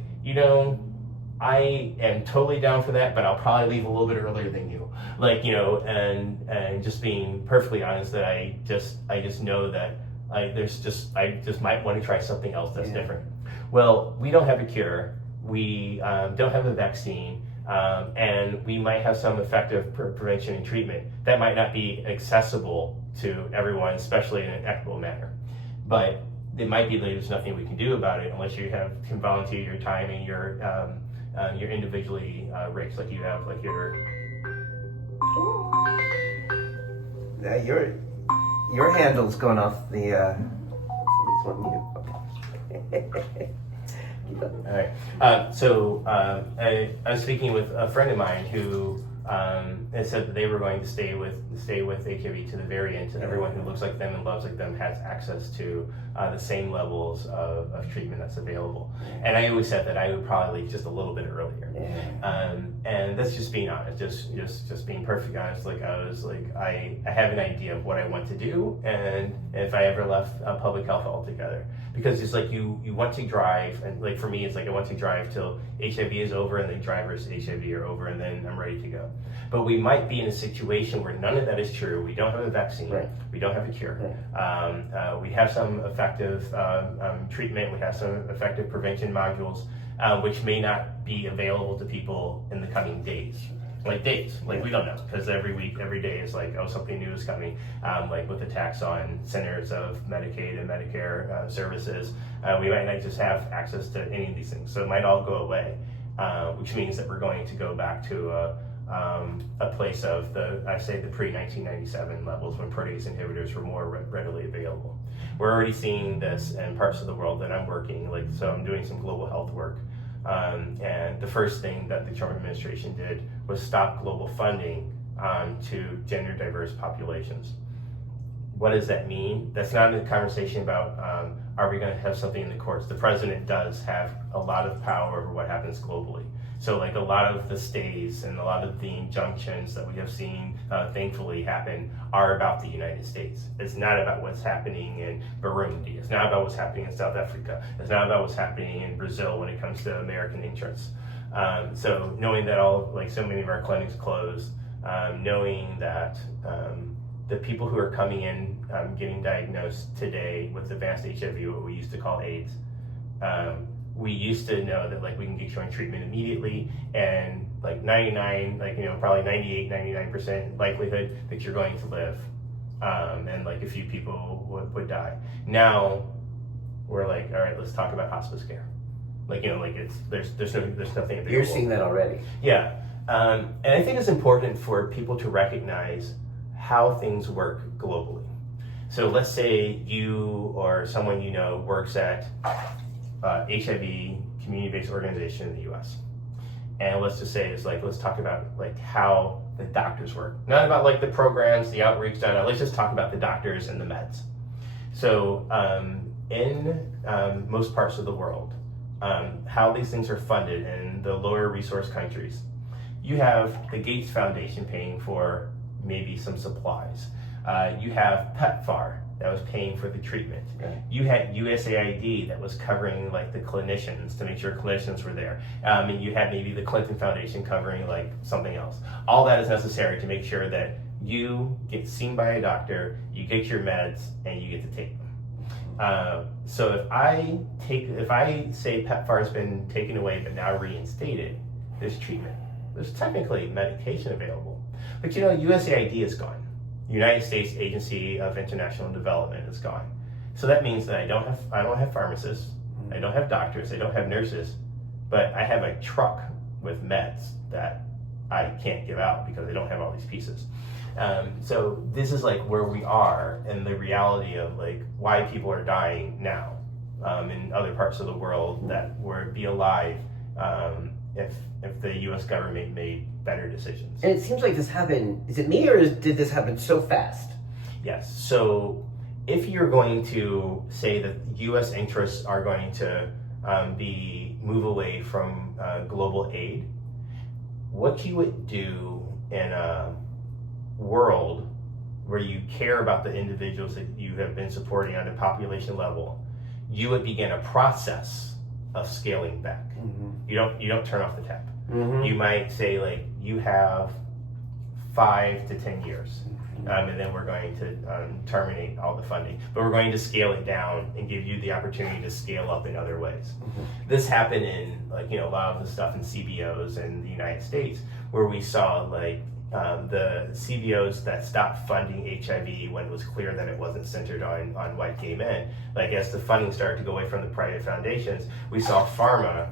I am totally down for that, but I'll probably leave a little bit earlier than you. And just being perfectly honest, that I just know that I just might want to try something else that's different. Well, we don't have a cure. We don't have a vaccine, and we might have some effective prevention and treatment that might not be accessible to everyone, especially in an equitable manner. But it might be that there's nothing we can do about it unless you can volunteer your time and you're individually rigged, like you have, like your handle's going off the. Somebody's wanting mute. All right. So I was speaking with a friend of mine who had said that they were going to stay with HIV to the very end. So everyone who looks like them and loves like them has access to the same levels of treatment that's available. And I always said that I would probably leave just a little bit earlier. And that's just being honest, just being perfectly honest. Like, I was like, I have an idea of what I want to do, and if I ever left public health altogether. Because it's like you want to drive, and like for me, it's like I want to drive till HIV is over, and then drivers to HIV are over, and then I'm ready to go. But we might be in a situation where none of that is true. We don't have a vaccine. Right. We don't have a cure. Right. We have some effective treatment. We have some effective prevention modules, which may not be available to people in the coming days. Like we don't know, because every week, every day is like, oh, something new is coming. Like with the tax on centers of Medicaid and Medicare services, we might not just have access to any of these things. So it might all go away, which means that we're going to go back to a place of the pre-1997 levels when protease inhibitors were more readily available. We're already seeing this in parts of the world that I'm working, so I'm doing some global health work. And the first thing that the Trump administration did was stop global funding to gender diverse populations. What does that mean? That's not a conversation about are we going to have something in the courts. The president does have a lot of power over what happens globally. So like a lot of the stays and a lot of the injunctions that we have seen thankfully happen are about the United States. It's not about what's happening in Burundi. It's not about what's happening in South Africa. It's not about what's happening in Brazil when it comes to American interests. So knowing that so many of our clinics closed, knowing that the people who are coming in getting diagnosed today with advanced HIV, what we used to call AIDS, we used to know that we can get you on treatment immediately, and like 99, like, probably 98, 99% likelihood that you're going to live. And like a few people would die. Now we're like, all right, let's talk about hospice care. Like, like there's nothing available. You're seeing that already. Yeah. And I think it's important for people to recognize how things work globally. So let's say you or someone works at HIV community-based organization in the U.S. And let's just say let's talk about like how the doctors work. Not about like the programs, the outreach, let's just talk about the doctors and the meds. So in most parts of the world, how these things are funded in the lower resource countries, you have the Gates Foundation paying for maybe some supplies. You have PEPFAR that was paying for the treatment. Okay. You had USAID that was covering like the clinicians to make sure clinicians were there. And you had maybe the Clinton Foundation covering like something else. All that is necessary to make sure that you get seen by a doctor, you get your meds, and you get to take them. So if I say PEPFAR has been taken away but now reinstated, there's treatment. There's technically medication available. But USAID is gone. United States Agency of International Development is gone. So that means that I don't have pharmacists, I don't have doctors, I don't have nurses, but I have a truck with meds that I can't give out because I don't have all these pieces. So this is like where we are and the reality of like why people are dying now in other parts of the world that would be alive if the U.S. government made better decisions. And it seems like this happened, is it me or did this happen so fast? Yes, so if you're going to say that U.S. interests are going to move away from global aid, what you would do in a world where you care about the individuals that you have been supporting on a population level, you would begin a process of scaling back. Mm-hmm. You don't turn off the tap. Mm-hmm. You might say like you have 5 to 10 years, and then we're going to terminate all the funding, but we're going to scale it down and give you the opportunity to scale up in other ways. Mm-hmm. This happened in like a lot of the stuff in CBOs in the United States where we saw like the CBOs that stopped funding HIV when it was clear that it wasn't centered on white gay men. Like as the funding started to go away from the private foundations, we saw pharma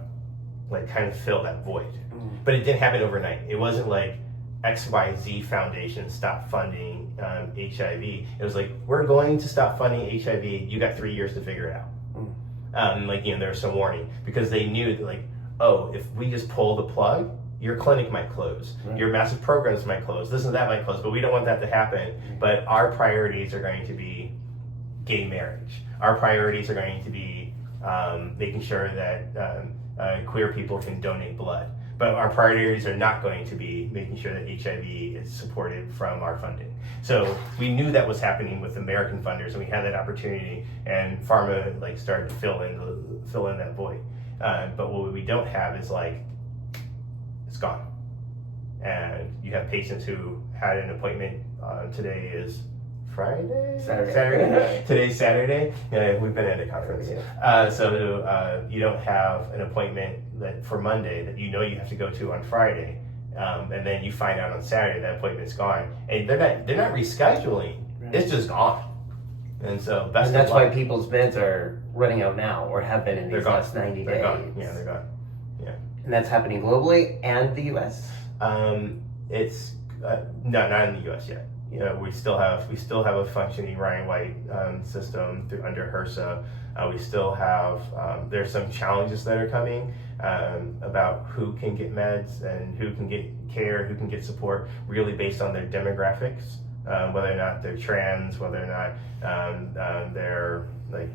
like kind of fill that void. Mm. But it didn't happen overnight. It wasn't like XYZ Foundation stopped funding HIV. It was like, we're going to stop funding HIV. You got 3 years to figure it out. Mm. There was some warning because they knew that like, oh, if we just pull the plug, your clinic might close, right. Your massive programs might close, this and that might close, but we don't want that to happen. But our priorities are going to be gay marriage. Our priorities are going to be making sure that queer people can donate blood. But our priorities are not going to be making sure that HIV is supported from our funding. So we knew that was happening with American funders, and we had that opportunity, and pharma like started to fill in that void. But what we don't have is like, it's gone. And you have patients who had an appointment, today is Friday? Saturday. Today's Saturday. Yeah, we've been at a conference. Yeah. So you don't have an appointment for Monday that you have to go to on Friday. And then you find out on Saturday that appointment's gone. And they're not rescheduling. Right. It's just gone. And so that's why people's meds are running out now or have been in these last 90 days. They're gone. Yeah, they're gone. Yeah. And that's happening globally and the US? It's not in the US yet. We still have a functioning Ryan White system under HRSA. We still have there's some challenges that are coming about who can get meds and who can get care, who can get support, really based on their demographics, whether or not they're trans, whether or not they're like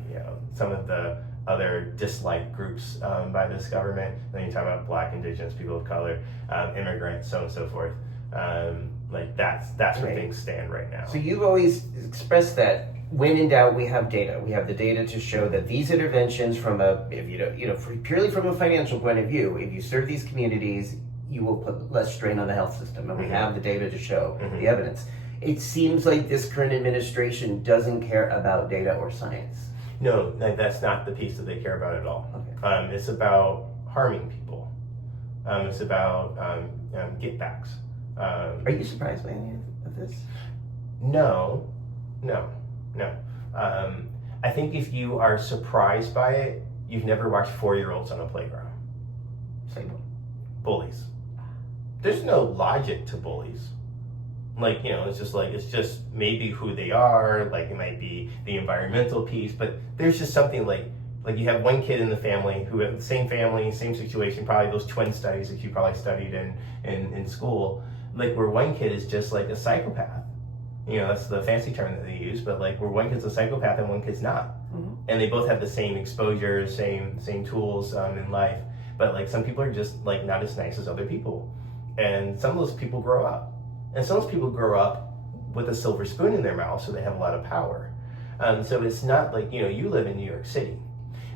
some of the other disliked groups by this government. Then you talk about Black, Indigenous, people of color, immigrants, so on and so forth. That's where things stand right now. So you've always expressed that when in doubt, we have data. We have the data to show that these interventions purely from a financial point of view, if you serve these communities, you will put less strain on the health system, and we have the data to show the evidence. It seems like this current administration doesn't care about data or science. No, that's not the piece that they care about at all. Okay. It's about harming people. It's about get backs. Are you surprised by any of this? No. I think if you are surprised by it, you've never watched 4-year-olds on a playground. Same. Bullies. There's no logic to bullies. Like, it's just maybe who they are, like it might be the environmental piece, but there's just something like you have one kid in the family who have the same family, same situation, probably those twin studies that you probably studied in school, like where one kid is just like a psychopath. That's the fancy term that they use, but like where one kid's a psychopath and one kid's not. Mm-hmm. And they both have the same exposure, same tools in life, but like some people are just like not as nice as other people. And some of those people grow up. And some of those people grow up with a silver spoon in their mouth, so they have a lot of power. So it's not like, you live in New York City.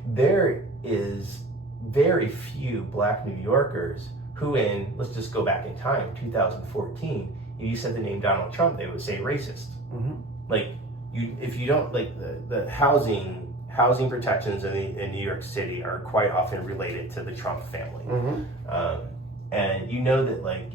There is very few Black New Yorkers who let's just go back in time, 2014, if you said the name Donald Trump, they would say racist. Mm-hmm. Like, if you don't, like the housing protections in New York City are quite often related to the Trump family. Mm-hmm. And that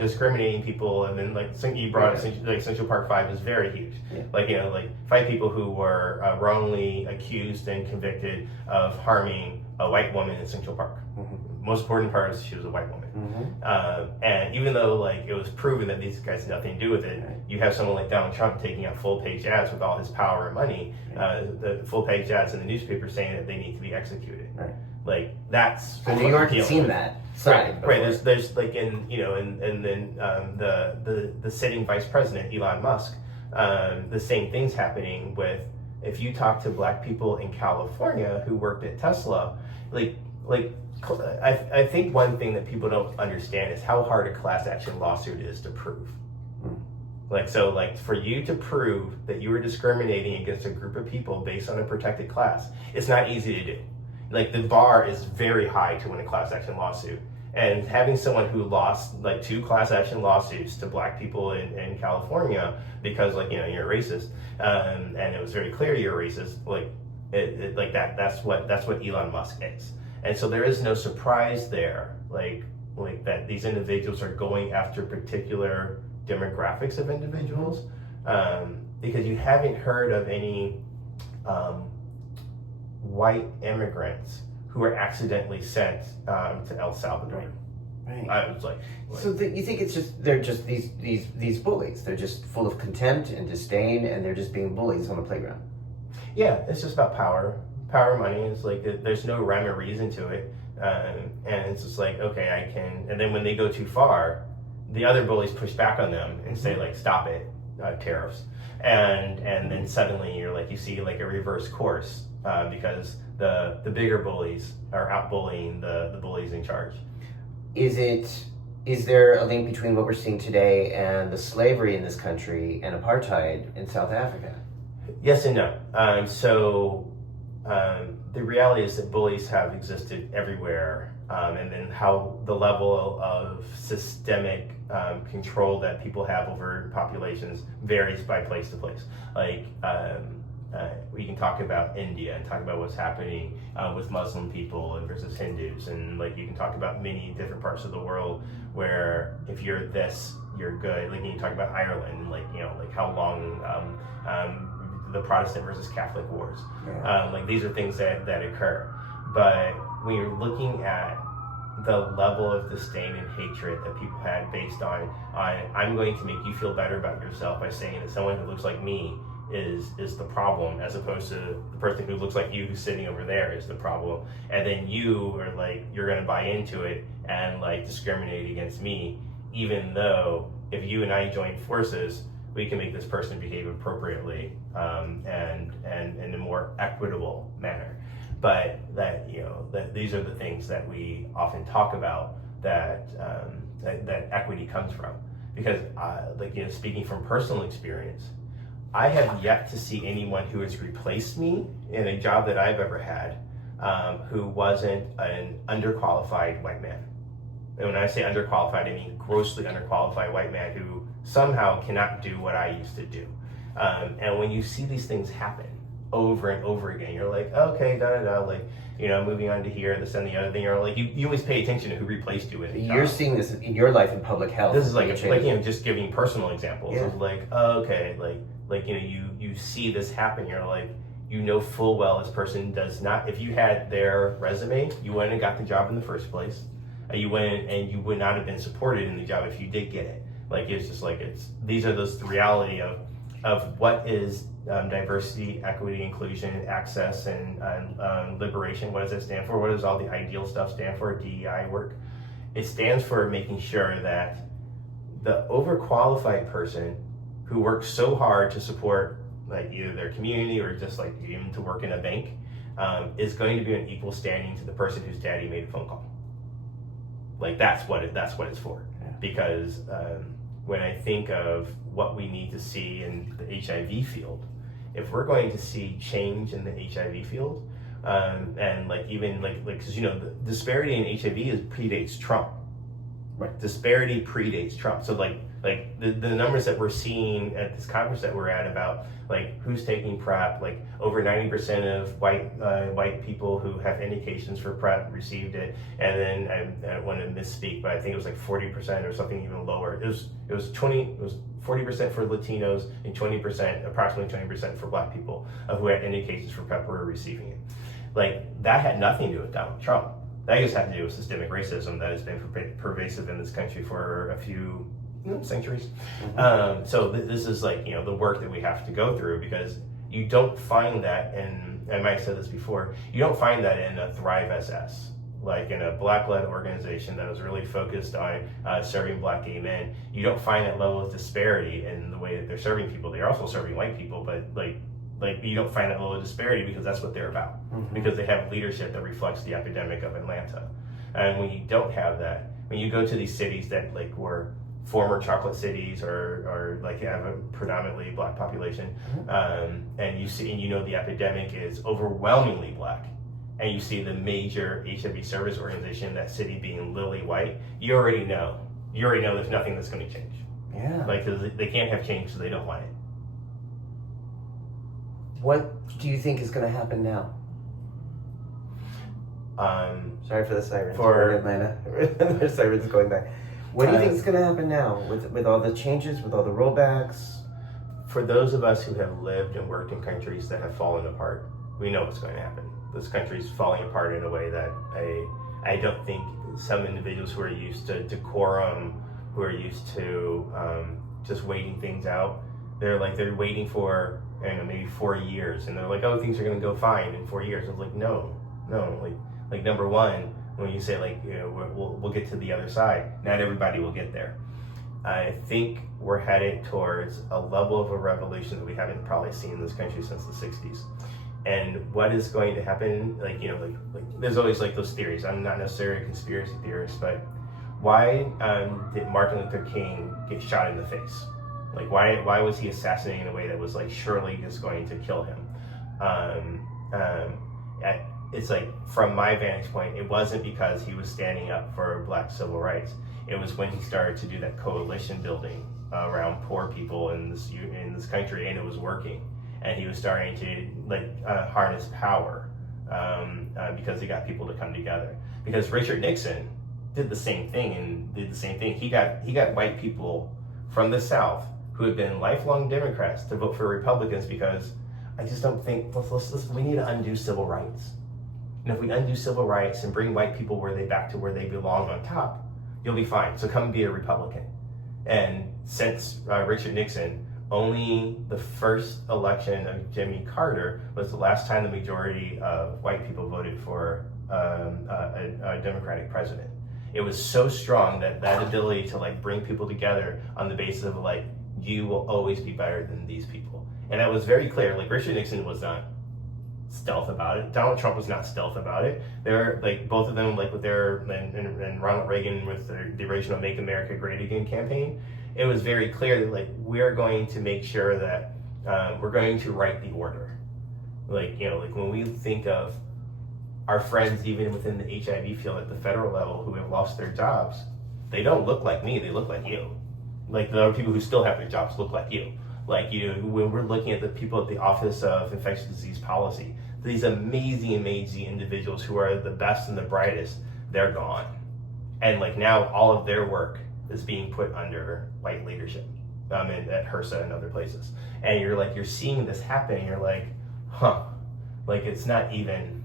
discriminating people, and then like you brought up, like Central Park 5 is very huge. Yeah. Like 5 people who were wrongly accused and convicted of harming a white woman in Central Park. Mm-hmm. Most important part is she was a white woman. Mm-hmm. And even though like it was proven that these guys had nothing to do with it, you have someone like Donald Trump taking out full-page ads with all his power and money, the full-page ads in the newspaper saying that they need to be executed. Right. Like that's so New York has seen that side. Right. There's like and then the sitting vice president Elon Musk, the same thing's happening with, if you talk to Black people in California who worked at Tesla, I think one thing that people don't understand is how hard a class action lawsuit is to prove. For you to prove that you were discriminating against a group of people based on a protected class, it's not easy to do. Like the bar is very high to win a class action lawsuit. And having someone who lost like 2 class action lawsuits to Black people in California because you're a racist, and it was very clear you're a racist, that's what Elon Musk is. And so there is no surprise there, like that these individuals are going after particular demographics of individuals, because you haven't heard of any white immigrants who were accidentally sent to El Salvador. Right. I was like so you think they're just these bullies? They're just full of contempt and disdain, and they're just being bullies on the playground. Yeah, it's just about power, money. It's like there's no rhyme or reason to it, and it's just like, okay, I can. And then when they go too far, the other bullies push back on them and say like, stop it, tariffs, and then suddenly you see like a reverse course. Because the bigger bullies are out-bullying the bullies in charge. Is there a link between what we're seeing today and the slavery in this country and apartheid in South Africa? Yes and no. The reality is that bullies have existed everywhere, and then how the level of systemic control that people have over populations varies by place to place. We can talk about India and talk about what's happening with Muslim people and versus Hindus, and you can talk about many different parts of the world where if you're this, you're good. You can talk about Ireland, how long the Protestant versus Catholic wars. Yeah. These are things that occur, but when you're looking at the level of disdain and hatred that people had based on I'm going to make you feel better about yourself by saying that someone who looks like me is the problem, as opposed to the person who looks like you who's sitting over there is the problem, and then you are you're going to buy into it and discriminate against me, even though if you and I join forces, we can make this person behave appropriately and in a more equitable manner. But that these are the things that we often talk about that equity comes from, because speaking from personal experience, I have yet to see anyone who has replaced me in a job that I've ever had who wasn't an underqualified white man. And when I say underqualified, I mean grossly underqualified white man who somehow cannot do what I used to do. And when you see these things happen, over and over again. You're like, okay, like, moving on to here, this and the other thing. You're like, you always pay attention to who replaced you with. You're seeing this in your life in public health. This is like just giving personal examples of like, okay, you see this happen. You're like, full well this person does not. If you had their resume, you wouldn't have got the job in the first place. You wouldn't, and you would not have been supported in the job if you did get it. Like, it's just like these are the reality of what is diversity, equity, inclusion, access, and liberation. What does it stand for? What does all the ideal stuff stand for? DEI work. It stands for making sure that the overqualified person who works so hard to support like either their community or just like even to work in a bank is going to be an equal standing to the person whose daddy made a phone call. Like that's what it's for. Yeah. Because when I think of what we need to see in the HIV field, if we're going to see change in the HIV field, and like even like because the disparity in HIV predates Trump. Right. Disparity predates Trump. So like the numbers that we're seeing at this conference that we're at about like who's taking PrEP, like over 90% of white people who have indications for PrEP received it, and then I don't want to misspeak, but I think it was like 40% or something even lower. It was 40% for Latinos and approximately 20% for Black people who had indications for PrEP were receiving it. Like that had nothing to do with Donald Trump. That just had to do with systemic racism that has been pervasive in this country for a few centuries. Mm-hmm. So this is like, the work that we have to go through, because you don't find that in, I might have said this before, you don't find that in a Thrive SS, like in a Black-led organization that was really focused on serving Black gay men. You don't find that level of disparity in the way that they're serving people. They're also serving white people, but like you don't find that level of disparity because that's what they're about. Mm-hmm. Because they have leadership that reflects the epidemic of Atlanta. And when you don't have that, when you go to these cities that like were former chocolate cities or like have a predominantly Black population, and you see, and the epidemic is overwhelmingly Black, and you see the major HIV service organization in that city being lily white, you already know there's nothing that's going to change. Yeah. Like, 'cause they can't have change, so they don't want it. What do you think is going to happen now? Sorry for the sirens. We're in Atlanta. There's sirens going by. What do you think is going to happen now with all the changes, with all the rollbacks? For those of us who have lived and worked in countries that have fallen apart, we know what's going to happen. This country's falling apart in a way that I don't think some individuals who are used to decorum, who are used to just waiting things out, they're waiting for maybe 4 years, and they're like, oh, things are going to go fine in 4 years. I was like, no, like number one, when you say like, we'll get to the other side, not everybody will get there. I think we're headed towards a level of a revolution that we haven't probably seen in this country since the 60s. And what is going to happen, like there's always like those theories. I'm not necessarily a conspiracy theorist, but why did Martin Luther King get shot in the face? Like why was he assassinated in a way that was like surely just going to kill him? It's like, from my vantage point, it wasn't because he was standing up for Black civil rights. It was when he started to do that coalition building around poor people in this country, and it was working. And he was starting to harness power because he got people to come together. Because Richard Nixon did the same thing. He got white people from the South who had been lifelong Democrats to vote for Republicans, because I just don't think, we need to undo civil rights. And if we undo civil rights and bring white people back to where they belong on top, you'll be fine. So come be a Republican. And since Richard Nixon, only the first election of Jimmy Carter was the last time the majority of white people voted for a Democratic president. It was so strong that ability to bring people together on the basis of you will always be better than these people. And that was very clear. Richard Nixon was not stealth about it. Donald Trump was not stealth about it. They're both of them with their and Ronald Reagan with the original Make America Great Again campaign. It was very clear that we're going to make sure that we're going to right the order. When we think of our friends even within the HIV field at the federal level who have lost their jobs, they don't look like me, they look like you. The other people who still have their jobs look like you. Like, when we're looking at the people at the Office of Infectious Disease Policy, these amazing individuals who are the best and the brightest, they're gone. And like now all of their work is being put under white leadership at HRSA and other places. And you're seeing this happen, and you're like, huh, like it's not even,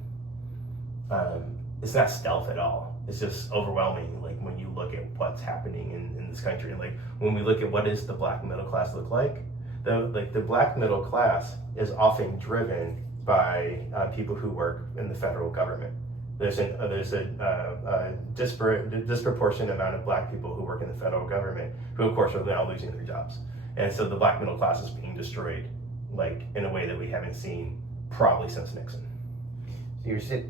it's not stealth at all. It's just overwhelming, like when you look at what's happening in this country. And like when we look at what does the black middle class look like, the black middle class is often driven by people who work in the federal government. There's a disproportionate amount of black people who work in the federal government who, of course, are now losing their jobs. And so the black middle class is being destroyed, like in a way that we haven't seen probably since Nixon. So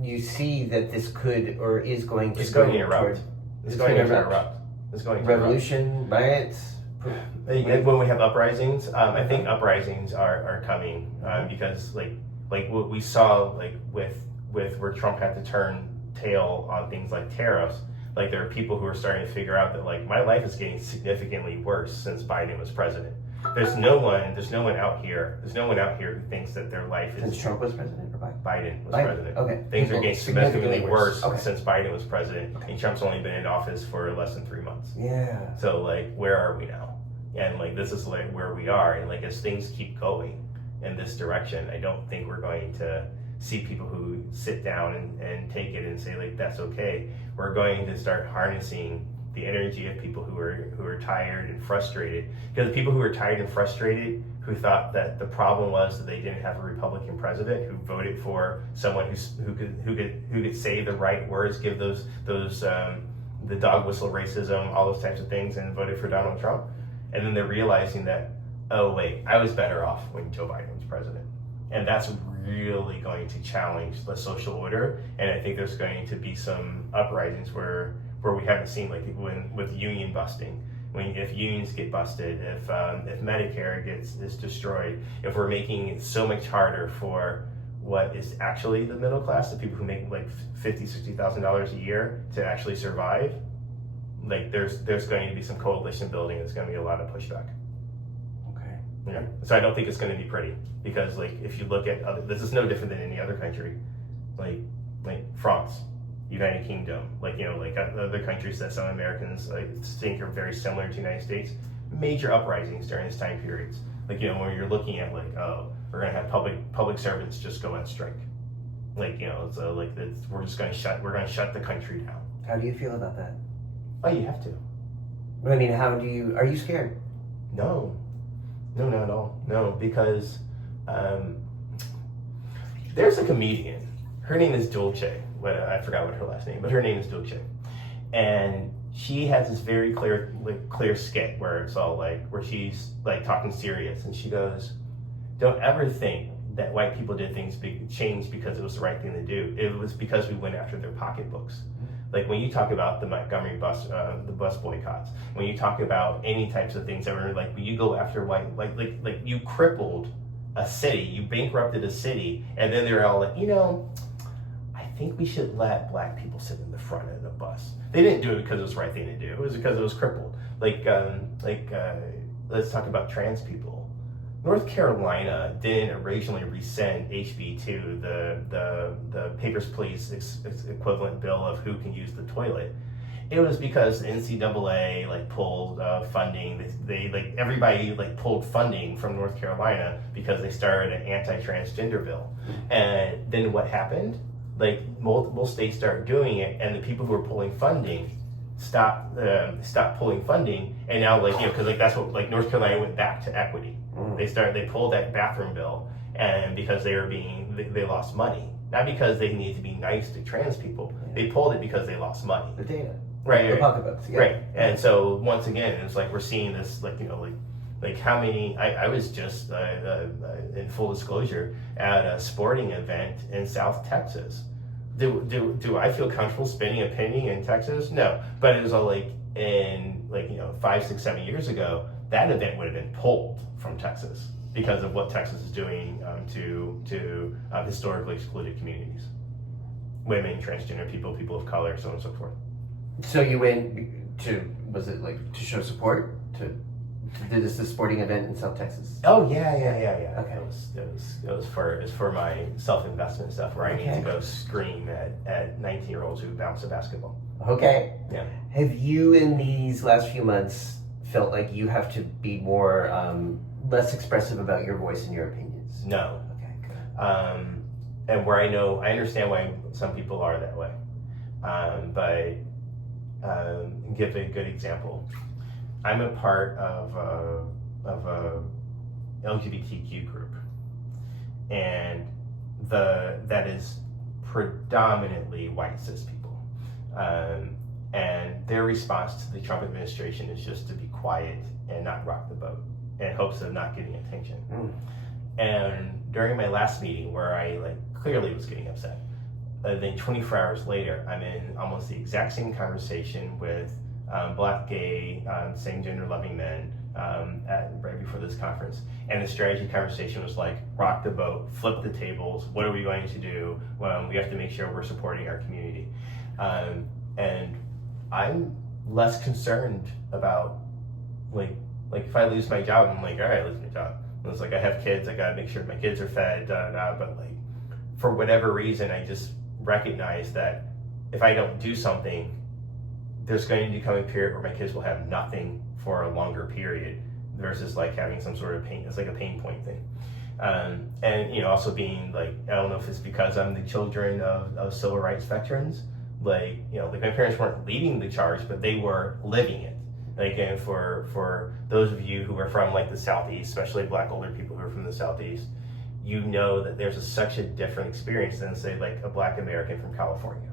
you see that this could or is going to It's going to erupt. It's going to erupt. It's going to revolution, riots. When we have uprisings, I think uprisings are coming because like what we saw like with where Trump had to turn tail on things like tariffs. Like there are people who are starting to figure out that like my life is getting significantly worse since Biden was president. There's no one out here who thinks that their life is... Since Trump was president or Biden? Biden was president. Okay. Things are getting significantly worse okay. since Biden was president, and Trump's only been in office for less than 3 months. Yeah. So like, where are we now? And like, this is like where we are, and like as things keep going in this direction, I don't think we're going to see people who sit down and take it and say like, that's okay. We're going to start harnessing the energy of people who are tired and frustrated. Because the people who are tired and frustrated, who thought that the problem was that they didn't have a Republican president, who voted for someone who could say the right words, give those the dog whistle racism, all those types of things, and voted for Donald Trump, and then they're realizing that, oh wait, I was better off when Joe Biden was president, and that's really going to challenge the social order. And I think there's going to be some uprisings where we haven't seen, like with union busting, if unions get busted, if Medicare is destroyed, if we're making it so much harder for what is actually the middle class, the people who make like $50,000-$60,000 a year to actually survive, like there's going to be some coalition building. There's going to be a lot of pushback. Okay. Yeah. So I don't think it's going to be pretty, because like if you look at this is no different than any other country, like France, United Kingdom, like other countries that some Americans think are very similar to the United States. Major uprisings during this time periods, like when you're looking at like, oh, we're gonna have public servants just go on strike, like so like we're gonna shut the country down. How do you feel about that? Oh, you have to. I mean, are you scared? No, not at all. No, because there's a comedian. Her name is Dulce. I forgot what her last name, but her name is Dulce, and she has this very clear skit where it's all like where she's like talking serious, and she goes, "Don't ever think that white people did things change because it was the right thing to do. It was because we went after their pocketbooks." Like when you talk about the Montgomery bus boycotts, when you talk about any types of things that were like when you go after white, like you crippled a city, you bankrupted a city, and then they're all like, I think we should let black people sit in the front of the bus. They didn't do it because it was the right thing to do. It was because it was crippled. Let's talk about trans people. North Carolina didn't originally rescind HB2, the Papers, Please equivalent bill of who can use the toilet. It was because the NCAA pulled funding. They everybody pulled funding from North Carolina because they started an anti-transgender bill. And then what happened? Multiple states started doing it, and the people who were pulling funding stopped pulling funding, and now because that's what North Carolina went back to equity. They pulled that bathroom bill, and because they lost money, not because they needed to be nice to trans people. Yeah. They pulled it because they lost money. The data, right? The pocketbooks, yeah. Right. And so once again, it's we're seeing this how many. I was just in full disclosure at a sporting event in South Texas. Do I feel comfortable spending a penny in Texas? No, but it was all in 5, 6, 7 years ago. That event would have been pulled from Texas because of what Texas is doing to historically excluded communities, women, transgender people, people of color, so on and so forth. So you went to, was it to show support to? This the sporting event in South Texas. Oh yeah. Okay. It was for my self-investment stuff where I need to go scream at 19-year-olds who bounce a basketball. Okay. Yeah. Have you in these last few months felt like you have to be more less expressive about your voice and your opinions? No. Okay, good. And where I understand why some people are that way. But give a good example. I'm a part of a LGBTQ group, and that is predominantly white cis people, and their response to the Trump administration is just to be quiet and not rock the boat in hopes of not getting attention. And during my last meeting, where I clearly was getting upset, then 24 hours later, I'm in almost the exact same conversation with Black, gay, same gender loving men right before this conference. And the strategy conversation was like, rock the boat, flip the tables, what are we going to do? Well, we have to make sure we're supporting our community. And I'm less concerned about, like if I lose my job, I'm like, all right, I lose my job. And it's like, I have kids, I gotta make sure my kids are fed, but for whatever reason, I just recognize that if I don't do something, there's going to come a period where my kids will have nothing for a longer period versus having some sort of pain. It's like a pain point thing. And also being I don't know if it's because I'm the children of civil rights veterans, my parents weren't leading the charge, but they were living it. And for those of you who are from the Southeast, especially Black older people who are from the Southeast, you know that there's such a different experience than say a Black American from California.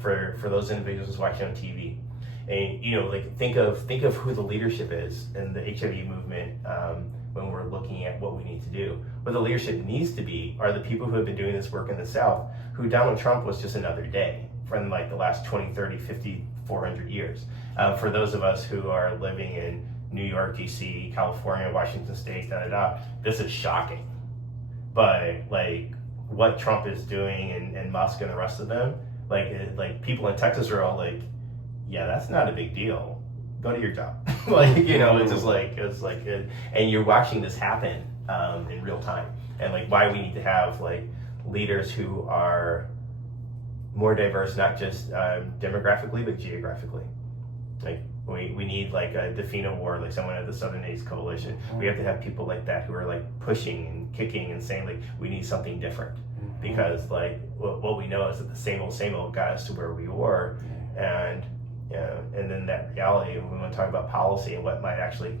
For those individuals watching on TV, and think of who the leadership is in the HIV movement when we're looking at what we need to do. What the leadership needs to be are the people who have been doing this work in the South, who Donald Trump was just another day from the last 20, 30, 50, 400 years. For those of us who are living in New York, DC, California, Washington State, this is shocking. But what Trump is doing and Musk and the rest of them, people in Texas are all yeah, that's not a big deal. Go to your job. It's just and you're watching this happen in real time. And why we need to have leaders who are more diverse, not just demographically, but geographically. We need a Defina Ward, someone at the Southern AIDS Coalition. We have to have people like that who are pushing and kicking and saying we need something different. Because what we know is that the same old got us to where we were, and then that reality. When we want to talk about policy and what actually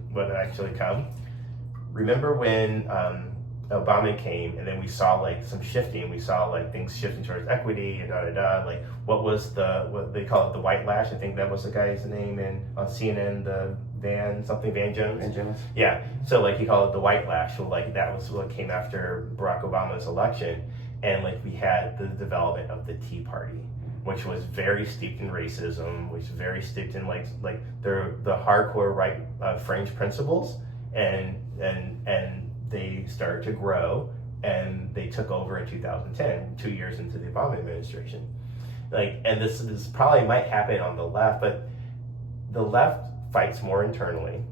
come. Remember when Obama came, and then we saw some shifting. We saw things shifting towards equity and what was what they call it, the white lash? I think that was the guy's name on CNN, the Van Jones. Van Jones. Yeah. So he called it the white lash. Well, that was what came after Barack Obama's election. And we had the development of the Tea Party, which was very steeped in racism, which was very steeped in the hardcore right fringe principles, and they started to grow, and they took over in 2010, 2 years into the Obama administration. And this probably might happen on the left, but the left fights more internally.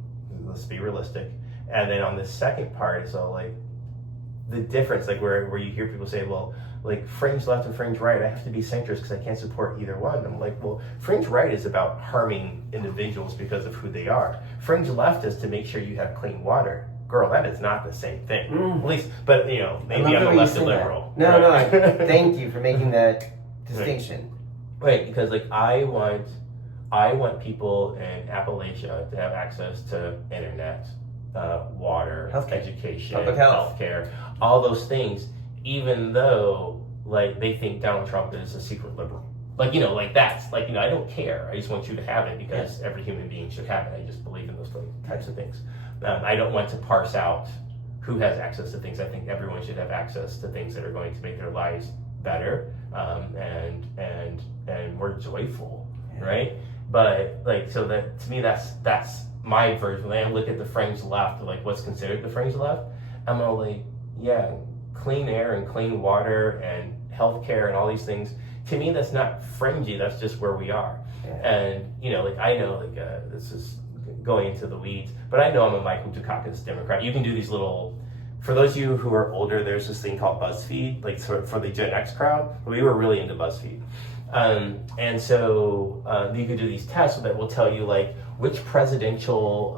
Let's be realistic. And then on the second part, so the difference, where you hear people say, well, fringe left and fringe right, I have to be centrist because I can't support either one. I'm well, fringe right is about harming individuals because of who they are. Fringe left is to make sure you have clean water. Girl, that is not the same thing. At least, but maybe I'm a left liberal. No, thank you for making that distinction. Right, because I want people in Appalachia to have access to internet, water, healthcare, education, public health, healthcare, all those things, even though they think Donald Trump is a secret liberal. That's I don't care. I just want you to have it because every human being should have it. I just believe in those types of things. I don't want to parse out who has access to things. I think everyone should have access to things that are going to make their lives better, and more joyful, right? But so that to me that's my version. When I look at the fringe left, what's considered the fringe left, I'm all clean air and clean water and healthcare and all these things. To me, that's not fringy. That's just where we are. Yeah. And I know this is going into the weeds, but I know I'm a Michael Dukakis Democrat. You can do these little. For those of you who are older, there's this thing called BuzzFeed, like sort of for the Gen X crowd. We were really into BuzzFeed. And so you could do these tests that will tell you like which presidential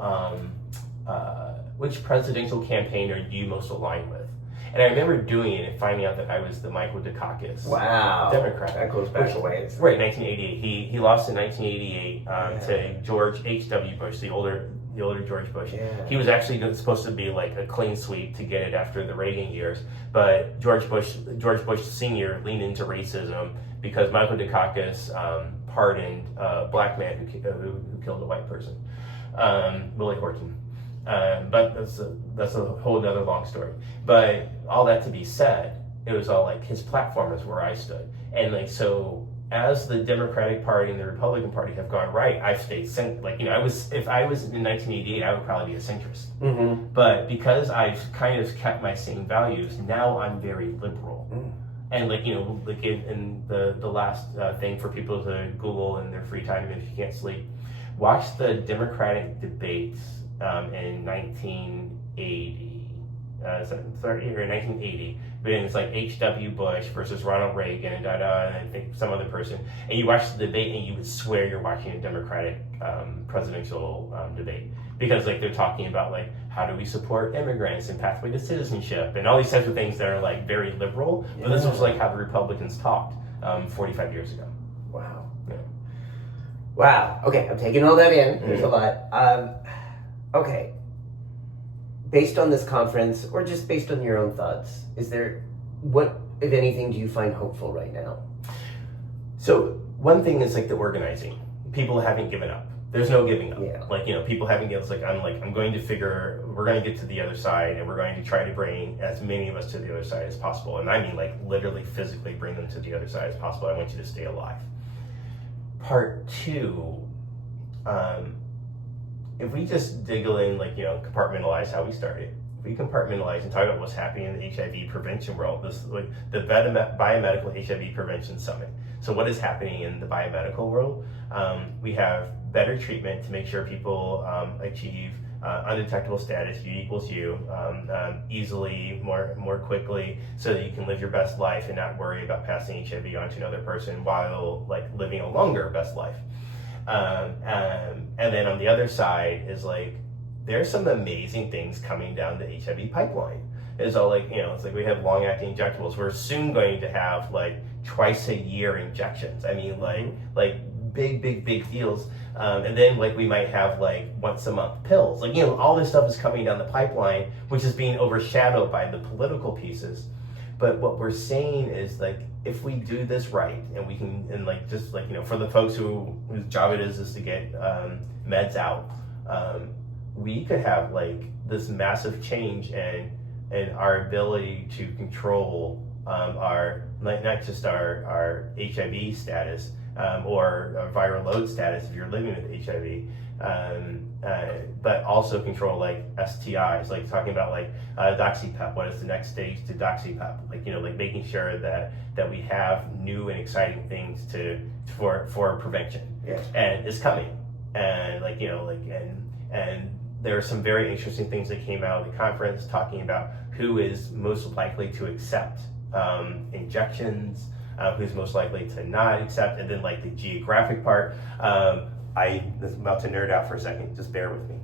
campaign are you most aligned with. And I remember doing it and finding out that I was the Michael Dukakis Democrat. That goes back a ways. Right, 1988. He lost in 1988 to George H.W. Bush, the older George Bush. Yeah. He was actually supposed to be like a clean sweep to get it after the Reagan years, but George Bush Sr. leaned into racism because Michael Dukakis pardoned a black man who killed a white person, Willie Horton. But that's a whole other long story. But all that to be said, it was all like his platform is where I stood, and like so. As the Democratic Party and the Republican Party have gone right, I've stayed if I was in 1988, I would probably be a centrist. Mm-hmm. But because I've kind of kept my same values, now I'm very liberal. And in the last thing for people to Google in their free time if you can't sleep, watch the Democratic debates in 1980. Or 1980, but it's like H.W. Bush versus Ronald Reagan and and I think some other person, and you watch the debate and you would swear you're watching a Democratic presidential debate, because like they're talking about like how do we support immigrants and pathway to citizenship and all these types of things that are like very liberal, but this was like how the Republicans talked 45 years ago. Wow. Yeah. Wow. Okay, I'm taking all that in. There's a lot. Okay. Based on this conference, or just based on your own thoughts, what, if anything, do you find hopeful right now? So one thing is like the organizing. People haven't given up. There's no giving up. Yeah. Like, people haven't given up. I'm going to we're going to get to the other side, and we're going to try to bring as many of us to the other side as possible. And I mean like literally physically bring them to the other side as possible. I want you to stay alive. Part two, if we just diggle in, compartmentalize how we started, if we compartmentalize and talk about what's happening in the HIV prevention world, this like the biomedical HIV prevention summit. So what is happening in the biomedical world? We have better treatment to make sure people achieve undetectable status, U equals U, easily, more quickly, so that you can live your best life and not worry about passing HIV on to another person while living a longer best life. And then on the other side is there's some amazing things coming down the HIV pipeline. It's all it's like we have long-acting injectables. We're soon going to have twice a year injections. I mean, big deals. And then we might have once a month pills. All this stuff is coming down the pipeline, which is being overshadowed by the political pieces. But what we're saying is if we do this right, and we can, and for the folks whose job it is to get meds out, we could have this massive change in our ability to control our not just our HIV status or our viral load status if you're living with HIV, but also control STIs, talking about doxypep. What is the next stage to doxypep? Making sure that we have new and exciting things for prevention. Yeah. And it's coming. And and there are some very interesting things that came out of the conference talking about who is most likely to accept injections, who's most likely to not accept, and then the geographic part. I was about to nerd out for a second, just bear with me.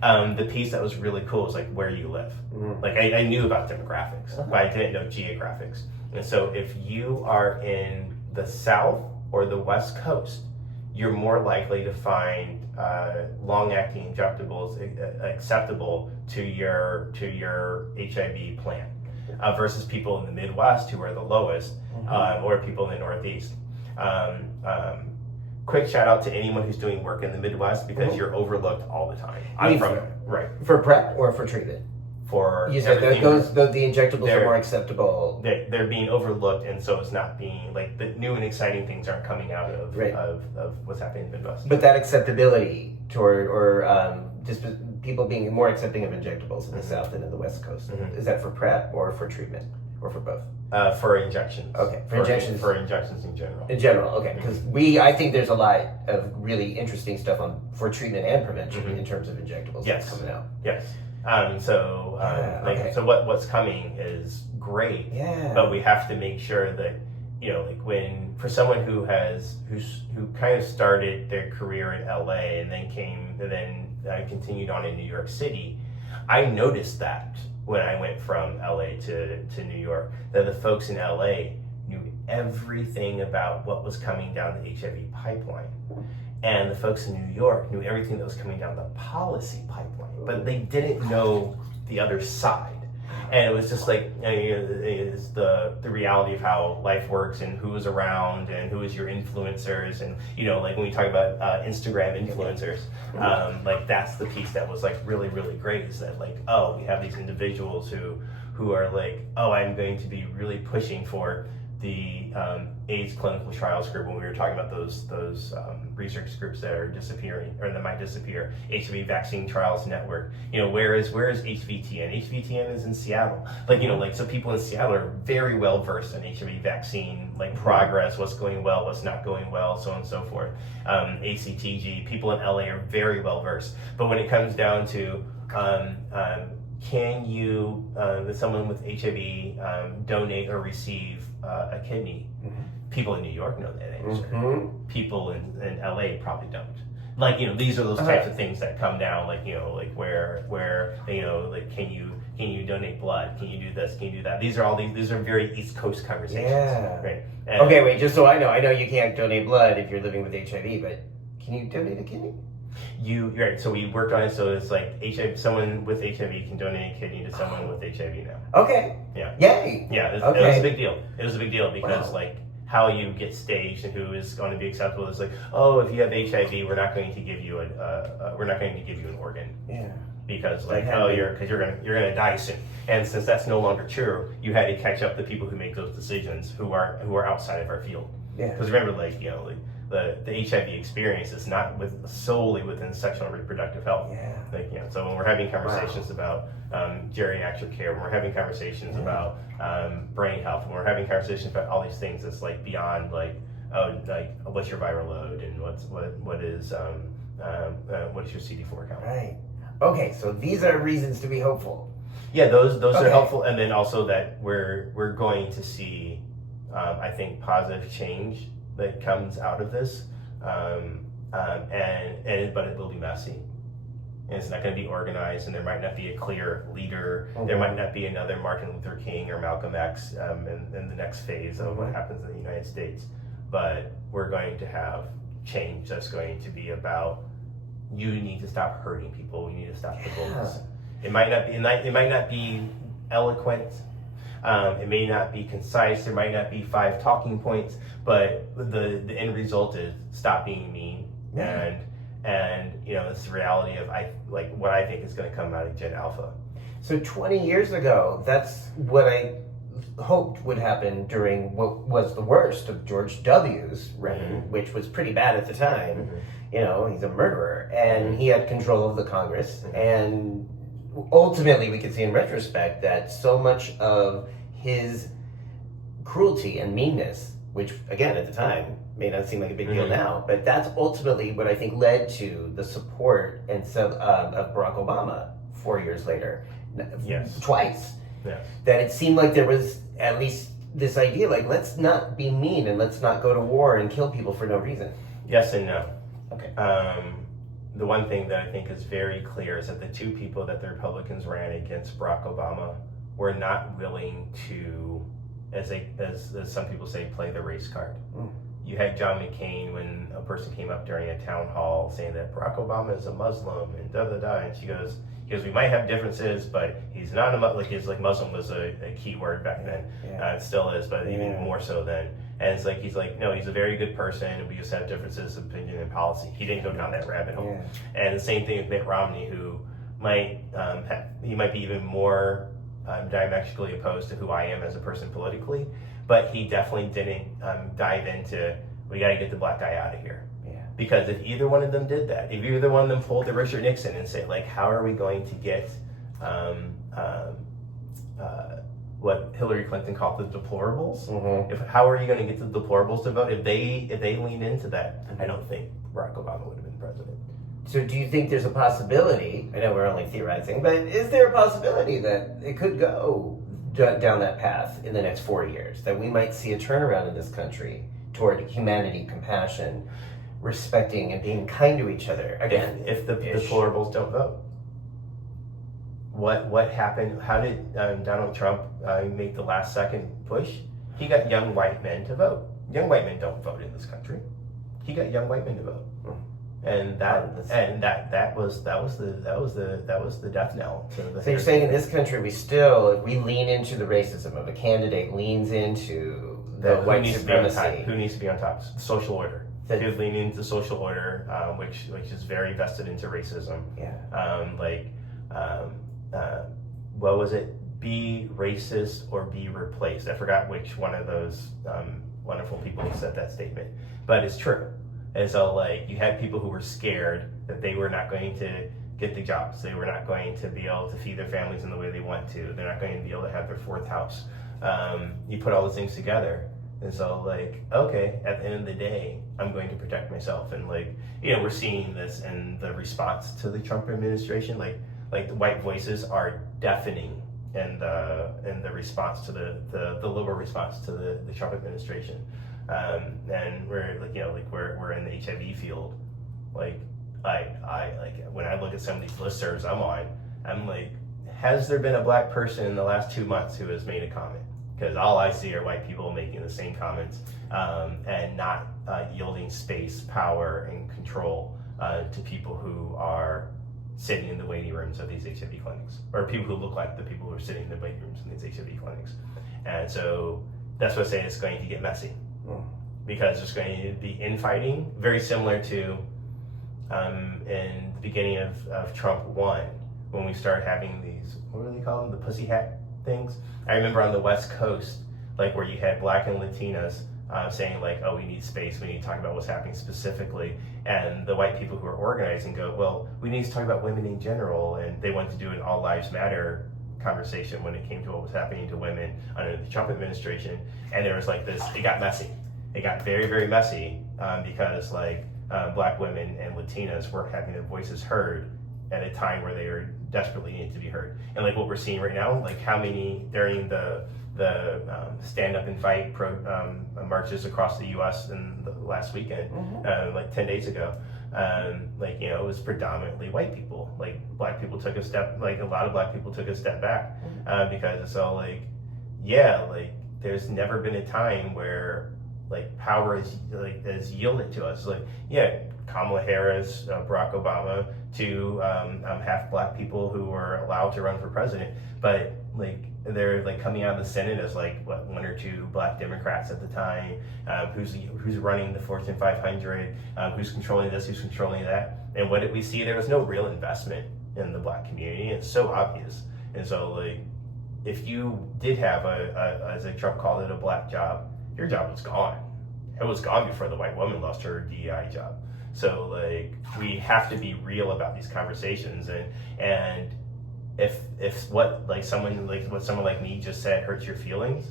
The piece that was really cool is where you live. Mm-hmm. I knew about demographics, but I didn't know geographics. And so if you are in the South or the West Coast, you're more likely to find long-acting injectables acceptable to your HIV plan versus people in the Midwest who are the lowest, or people in the Northeast. Quick shout out to anyone who's doing work in the Midwest, because you're overlooked all the time. I'm from it, right? For PrEP or for treatment? For you said the injectables are more acceptable. They're being overlooked, and so it's not being the new and exciting things aren't coming out of of what's happening in the Midwest. But that acceptability toward just people being more accepting of injectables in the South than in the West Coast, is that for PrEP or for treatment? or for both? For injections. Okay, for injections. For injections in general. In general, okay, because I think there's a lot of really interesting stuff for treatment and prevention in terms of injectables that's coming out. Yes. So what's coming is great. Yeah. But we have to make sure that, for someone who kind of started their career in LA and then continued on in New York City, I noticed that when I went from LA to New York, that the folks in LA knew everything about what was coming down the HIV pipeline. And the folks in New York knew everything that was coming down the policy pipeline, but they didn't know the other side. And it was just like, it's the reality of how life works and who is around and who is your influencers. And, like when we talk about Instagram influencers, that's the piece that was like really, really great, is that like, oh, we have these individuals who are like, oh, I'm going to be really pushing for the AIDS clinical trials group when we were talking about those research groups that are disappearing or that might disappear. HIV Vaccine Trials Network. Where is HVTN? HVTN is in Seattle. So people in Seattle are very well versed in HIV vaccine, progress, what's going well, what's not going well, so on and so forth. ACTG, people in LA are very well versed. But when it comes down to can you, someone with HIV, donate or receive a kidney? People in New York know that answer. People in LA probably don't. These are those types of things that come down, where can you donate blood? Can you do this? Can you do that? These are very East Coast conversations. Yeah. Right. Okay, wait, just so I know you can't donate blood if you're living with HIV, but can you donate a kidney? You're right. So we worked on it. So it's like HIV. Someone with HIV can donate a kidney to someone with HIV now. Okay. Yeah. Yay. Yeah. It was a big deal. It was a big deal because how you get staged and who is going to be acceptable is like, oh, if you have HIV, we're not going to give you an organ. Yeah. Because you're gonna die soon. And since that's no longer true, you had to catch up the people who make those decisions who are outside of our field. Yeah. Because remember, the HIV experience is not solely within sexual and reproductive health. Yeah. So when we're having conversations about geriatric care, when we're having conversations about brain health, when we're having conversations about all these things, it's beyond what's your viral load and what is your CD4 count. Right. Okay. So these are reasons to be hopeful. Yeah, those are helpful, and then also that we're going to see, I think, positive change that comes out of this, but it will be messy, and it's not going to be organized, and there might not be a clear leader. There might not be another Martin Luther King or Malcolm X in the next phase of what happens in the United States. But we're going to have change that's going to be about, you need to stop hurting people. We need to stop the bullets. It might not be eloquent. It may not be concise. There might not be 5 talking points, but the end result is stop being mean. And it's the reality of what I think is going to come out of Gen Alpha. So 20 years ago, that's what I hoped would happen during what was the worst of George W.'s reign, which was pretty bad at the time. He's a murderer, and he had control of the Congress, and ultimately we could see in retrospect that so much of his cruelty and meanness, which again at the time may not seem like a big deal now, but that's ultimately what I think led to the support of Barack Obama 4 years later. Twice. Yes. That it seemed like there was at least this idea, let's not be mean and let's not go to war and kill people for no reason. Yes and no. Okay. The one thing that I think is very clear is that the 2 people that the Republicans ran against Barack Obama were not willing to, as some people say, play the race card. You had John McCain when a person came up during a town hall saying that Barack Obama is a Muslim and and she goes, we might have differences, but he's not a Muslim. Muslim was a key word back then. It still is, but even more so then. And it's he's no, he's a very good person, and we just have differences of opinion and policy. He didn't go down that rabbit hole. And the same thing with Mitt Romney, who might be even more diametrically opposed to who I am as a person politically, but he definitely didn't dive into, we got to get the black guy out of here. Because if either one of them did that, if either one of them pulled the Richard Nixon and said, how are we going to get what Hillary Clinton called the deplorables. Mm-hmm. How are you going to get the deplorables to vote if they lean into that? I don't think Barack Obama would have been president. So do you think there's a possibility, I know we're only theorizing, but is there a possibility that it could go down that path in the next 4 years, that we might see a turnaround in this country toward humanity, compassion, respecting and being kind to each other again? If the deplorables don't vote. What happened? How did Donald Trump make the last second push? He got young white men to vote. Young white men don't vote in this country. He got young white men to vote, and that was the death knell to the. So you're saying in this country we still, if we lean into the racism of a candidate, leans into the white supremacy. Who needs to be on top? Social order. Who lean into social order, which is very vested into racism. Yeah. What was it? Be racist or be replaced. I forgot which one of those wonderful people said that statement, but it's true. And so, like, you had people who were scared that they were not going to get the jobs. They were not going to be able to feed their families in the way they want to. They're not going to be able to have their fourth house. You put all those things together. And so, like, okay, at the end of the day, I'm going to protect myself. And, like, we're seeing this in the response to the Trump administration. Like the white voices are deafening in the response to the liberal response to the Trump administration. And we're we're in the HIV field. Like I when I look at some of these listservs I'm on, I'm like, has there been a black person in the last 2 months who has made a comment? Because all I see are white people making the same comments and not yielding space, power, and control to people who are sitting in the waiting rooms of these HIV clinics, or people who look like the people who are sitting in the waiting rooms in these HIV clinics. And so that's what I say, it's going to get messy. Because there's going to be infighting, very similar to in the beginning of Trump 1, when we started having these, what do they call them, the pussy hat things? I remember on the West Coast, like where you had black and Latinas saying like, oh, we need space, we need to talk about what's happening specifically. And the white people who are organizing go, well, we need to talk about women in general. And they wanted to do an all lives matter conversation when it came to what was happening to women under the Trump administration. And there was like this, it got messy. It got very, very messy because like black women and Latinas weren't having their voices heard at a time where they were desperately needed to be heard. And like what we're seeing right now, like how many during the stand up and fight marches across the U.S. in the last weekend, like 10 days ago, it was predominantly white people. Like black people took a step, like a lot of black people took a step back because it's all like, yeah, like there's never been a time where like power is yielded to us. Like, yeah, Kamala Harris, Barack Obama, two half black people who were allowed to run for president, but like they're like coming out of the Senate as like what, one or two black Democrats at the time, who's running the Fortune 500, who's controlling this, who's controlling that. And what did we see? There was no real investment in the black community. It's so obvious. And so like if you did have as Trump called it, a black job, your job was gone. It was gone before the white woman lost her DEI job. So like we have to be real about these conversations, and if what someone like me just said hurts your feelings,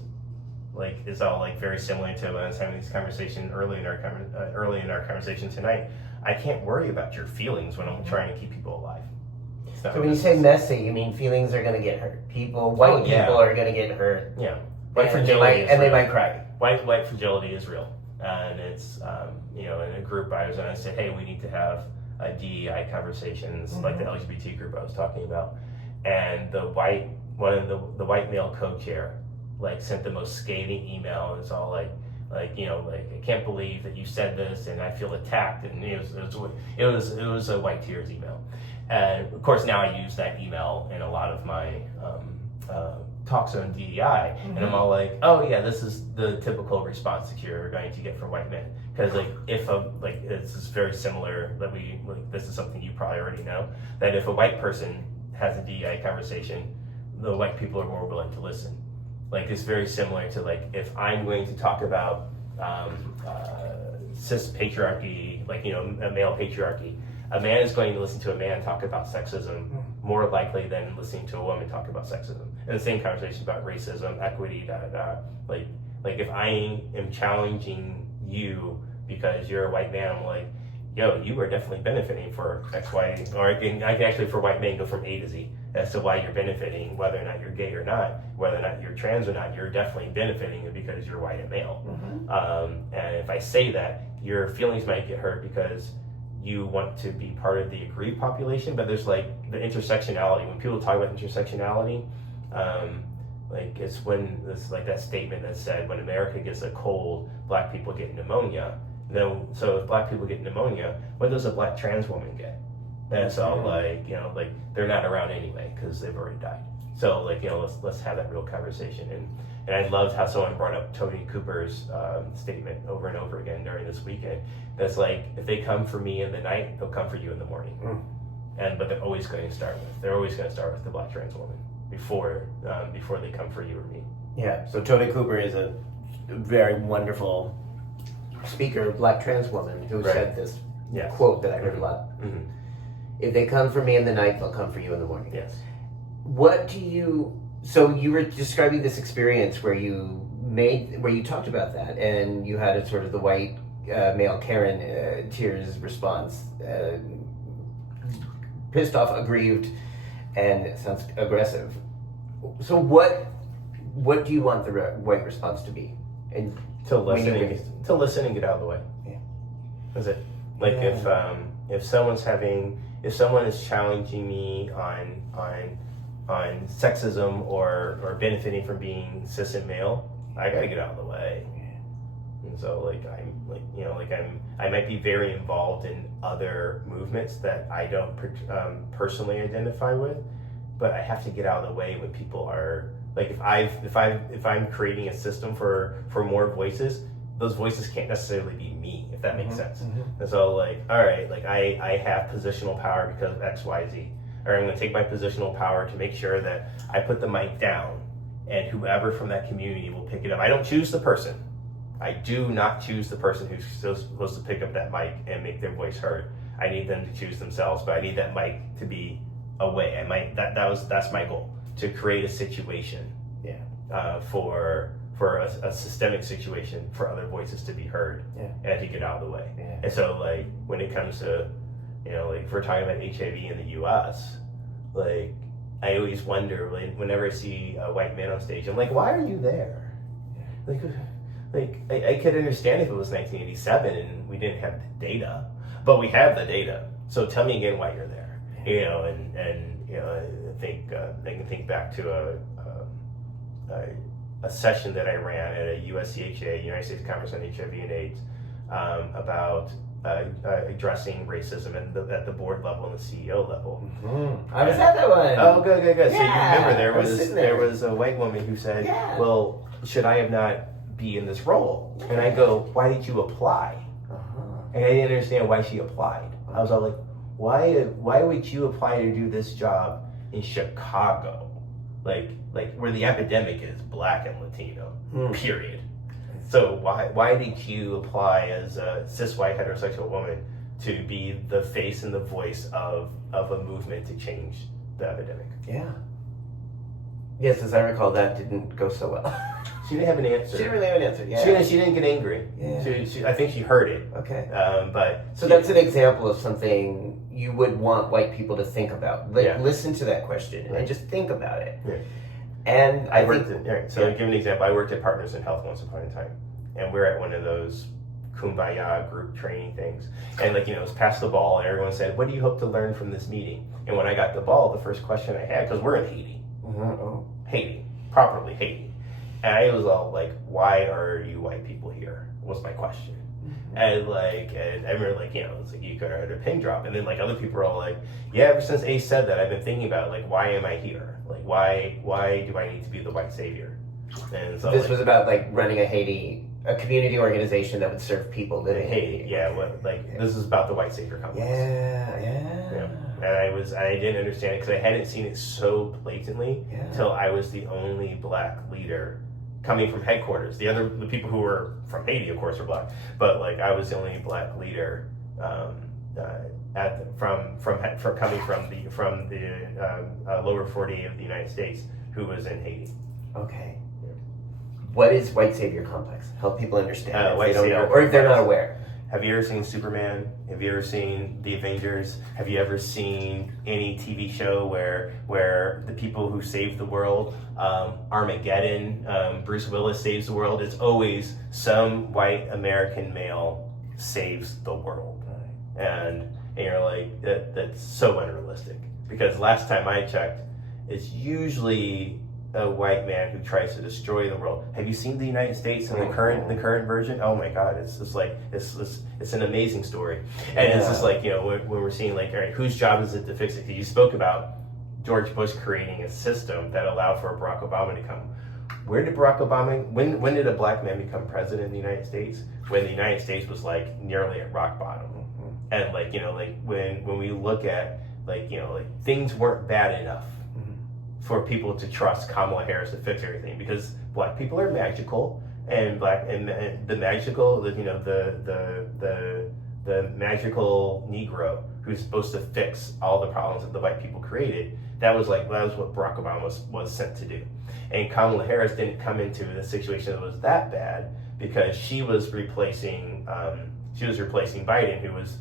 like it's all like very similar to when I was having this conversation early in our conversation tonight. I can't worry about your feelings when I'm trying to keep people alive. So when you say messy, you mean feelings are going to get hurt. White people are going to get hurt. Yeah, they might cry. White fragility is real, and it's in a group I was in, I said, hey, we need to have DEI conversations like the LGBT group I was talking about, and the white male co-chair like sent the most scathing email. It's all like I can't believe that you said this, and I feel attacked, and it was a white tears email. And of course now I use that email in a lot of my talks on DEI, and I'm all like, oh yeah, this is the typical response that you're going to get from white men, because this is very similar that this is something you probably already know, that if a white person has a DEI conversation, the white people are more willing to listen. Like it's very similar to like if I'm going to talk about cis patriarchy, a male patriarchy, a man is going to listen to a man talk about sexism more likely than listening to a woman talk about sexism. And the same conversation about racism, equity, like if I am challenging you because you're a white man, I'm like, yo, you are definitely benefiting for X, Y, or I can actually for white men go from A to Z as to why you're benefiting, whether or not you're gay or not, whether or not you're trans or not, you're definitely benefiting because you're white and male. And if I say that, your feelings might get hurt because you want to be part of the aggrieved population, but there's like the intersectionality. When people talk about intersectionality, like it's when it's like that statement that said when America gets a cold, black people get pneumonia. Then, so if black people get pneumonia, what does a black trans woman get? And so like, you know, like they're not around anyway because they've already died. So like, you know, let's have that real conversation. And I loved how someone brought up Tony Cooper's statement over and over again during this weekend. That's like, if they come for me in the night, they'll come for you in the morning. But they're always going to start with the black trans woman before they come for you or me. Yeah. So Tony Cooper is a very wonderful speaker, black trans woman, who said this quote that I heard a lot. If they come for me in the night, they'll come for you in the morning. Yes. So you were describing this experience where you talked about that, and you had a sort of the white male Karen tears response, pissed off, aggrieved, and it sounds aggressive. So what do you want the white response to be? And to listen and get out of the way. Yeah. That's it. Like if someone is challenging me on sexism or benefiting from being cis and male, I gotta get out of the way. And so I might be very involved in other movements that I don't personally identify with, but I have to get out of the way when people are like, if I'm creating a system for more voices, those voices can't necessarily be me, if that makes sense. And so like, all right, like I have positional power because of X, Y, Z. Or I'm going to take my positional power to make sure that I put the mic down and whoever from that community will pick it up. I don't choose the person. I do not choose the person who's supposed to pick up that mic and make their voice heard. I need them to choose themselves, but I need that mic to be away. That's my goal, to create a situation for a systemic situation for other voices to be heard and to get out of the way. And so like when it comes to, you know, like if we're talking about HIV in the US, like I always wonder whenever I see a white man on stage, I'm like, why are you there? Like I could understand if it was 1987 and we didn't have the data, but we have the data. So tell me again why you're there. You know, and you know, I can think back to a session that I ran at a USCHA, United States Conference on HIV and AIDS, about addressing racism at the board level and the CEO level. I was at that one. Oh, good. Yeah, so you remember there was a white woman who said, well, should I have not be in this role? And I go, why did you apply? And I didn't understand why she applied. I was all like, why would you apply to do this job in Chicago? Like where the epidemic is black and Latino, period. So why did you apply as a cis white heterosexual woman to be the face and the voice of a movement to change the epidemic? Yeah. Yes, as I recall, that didn't go so well. She didn't have an answer. She didn't really have an answer. Yeah. She didn't get angry. Yeah. I think she heard it. Okay. So that's an example of something you would want white people to think about. Listen to that question and just think about it. Yeah. And give an example. I worked at Partners in Health once upon a time, and we're at one of those kumbaya group training things, and it was pass the ball, and everyone said, "What do you hope to learn from this meeting?" And when I got the ball, the first question I had, because we're in Haiti, properly Haiti, and I was all like, "Why are you white people here?" was my question. And I remember it's like you could have heard a pin drop, and then other people are all like, yeah, ever since Ace said that, I've been thinking about why am I here? Why do I need to be the white savior? And so this was about running a community organization that would serve people living in Haiti. Yeah, this is about the white savior complex. Yeah. And I didn't understand it because I hadn't seen it so blatantly until I was the only black leader coming from headquarters. The people who were from Haiti, of course, were black, but I was the only black leader coming from the lower 48 of the United States who was in Haiti. Okay. What is white savior complex? Help people understand if White they don't savior know, or if they're not complex. aware. Have you ever seen Superman? Have you ever seen The Avengers? Have you ever seen any TV show where the people who save the world, Armageddon, Bruce Willis saves the world? It's always some white American male saves the world, and you're like, that's so unrealistic. Because last time I checked, it's usually a white man who tries to destroy the world. Have you seen the United States in the current version? Oh my God, it's just like it's an amazing story, and it's just like, when we're seeing like, all right, whose job is it to fix it? Because you spoke about George Bush creating a system that allowed for Barack Obama to come. Where did Barack Obama? When did a black man become president in the United States? When the United States was like nearly at rock bottom, and like when we look at like things weren't bad enough for people to trust Kamala Harris to fix everything, because black people are magical, and the magical, the magical Negro who's supposed to fix all the problems that the white people created. That was what Barack Obama was sent to do. And Kamala Harris didn't come into a situation that was that bad because she was replacing Biden, who was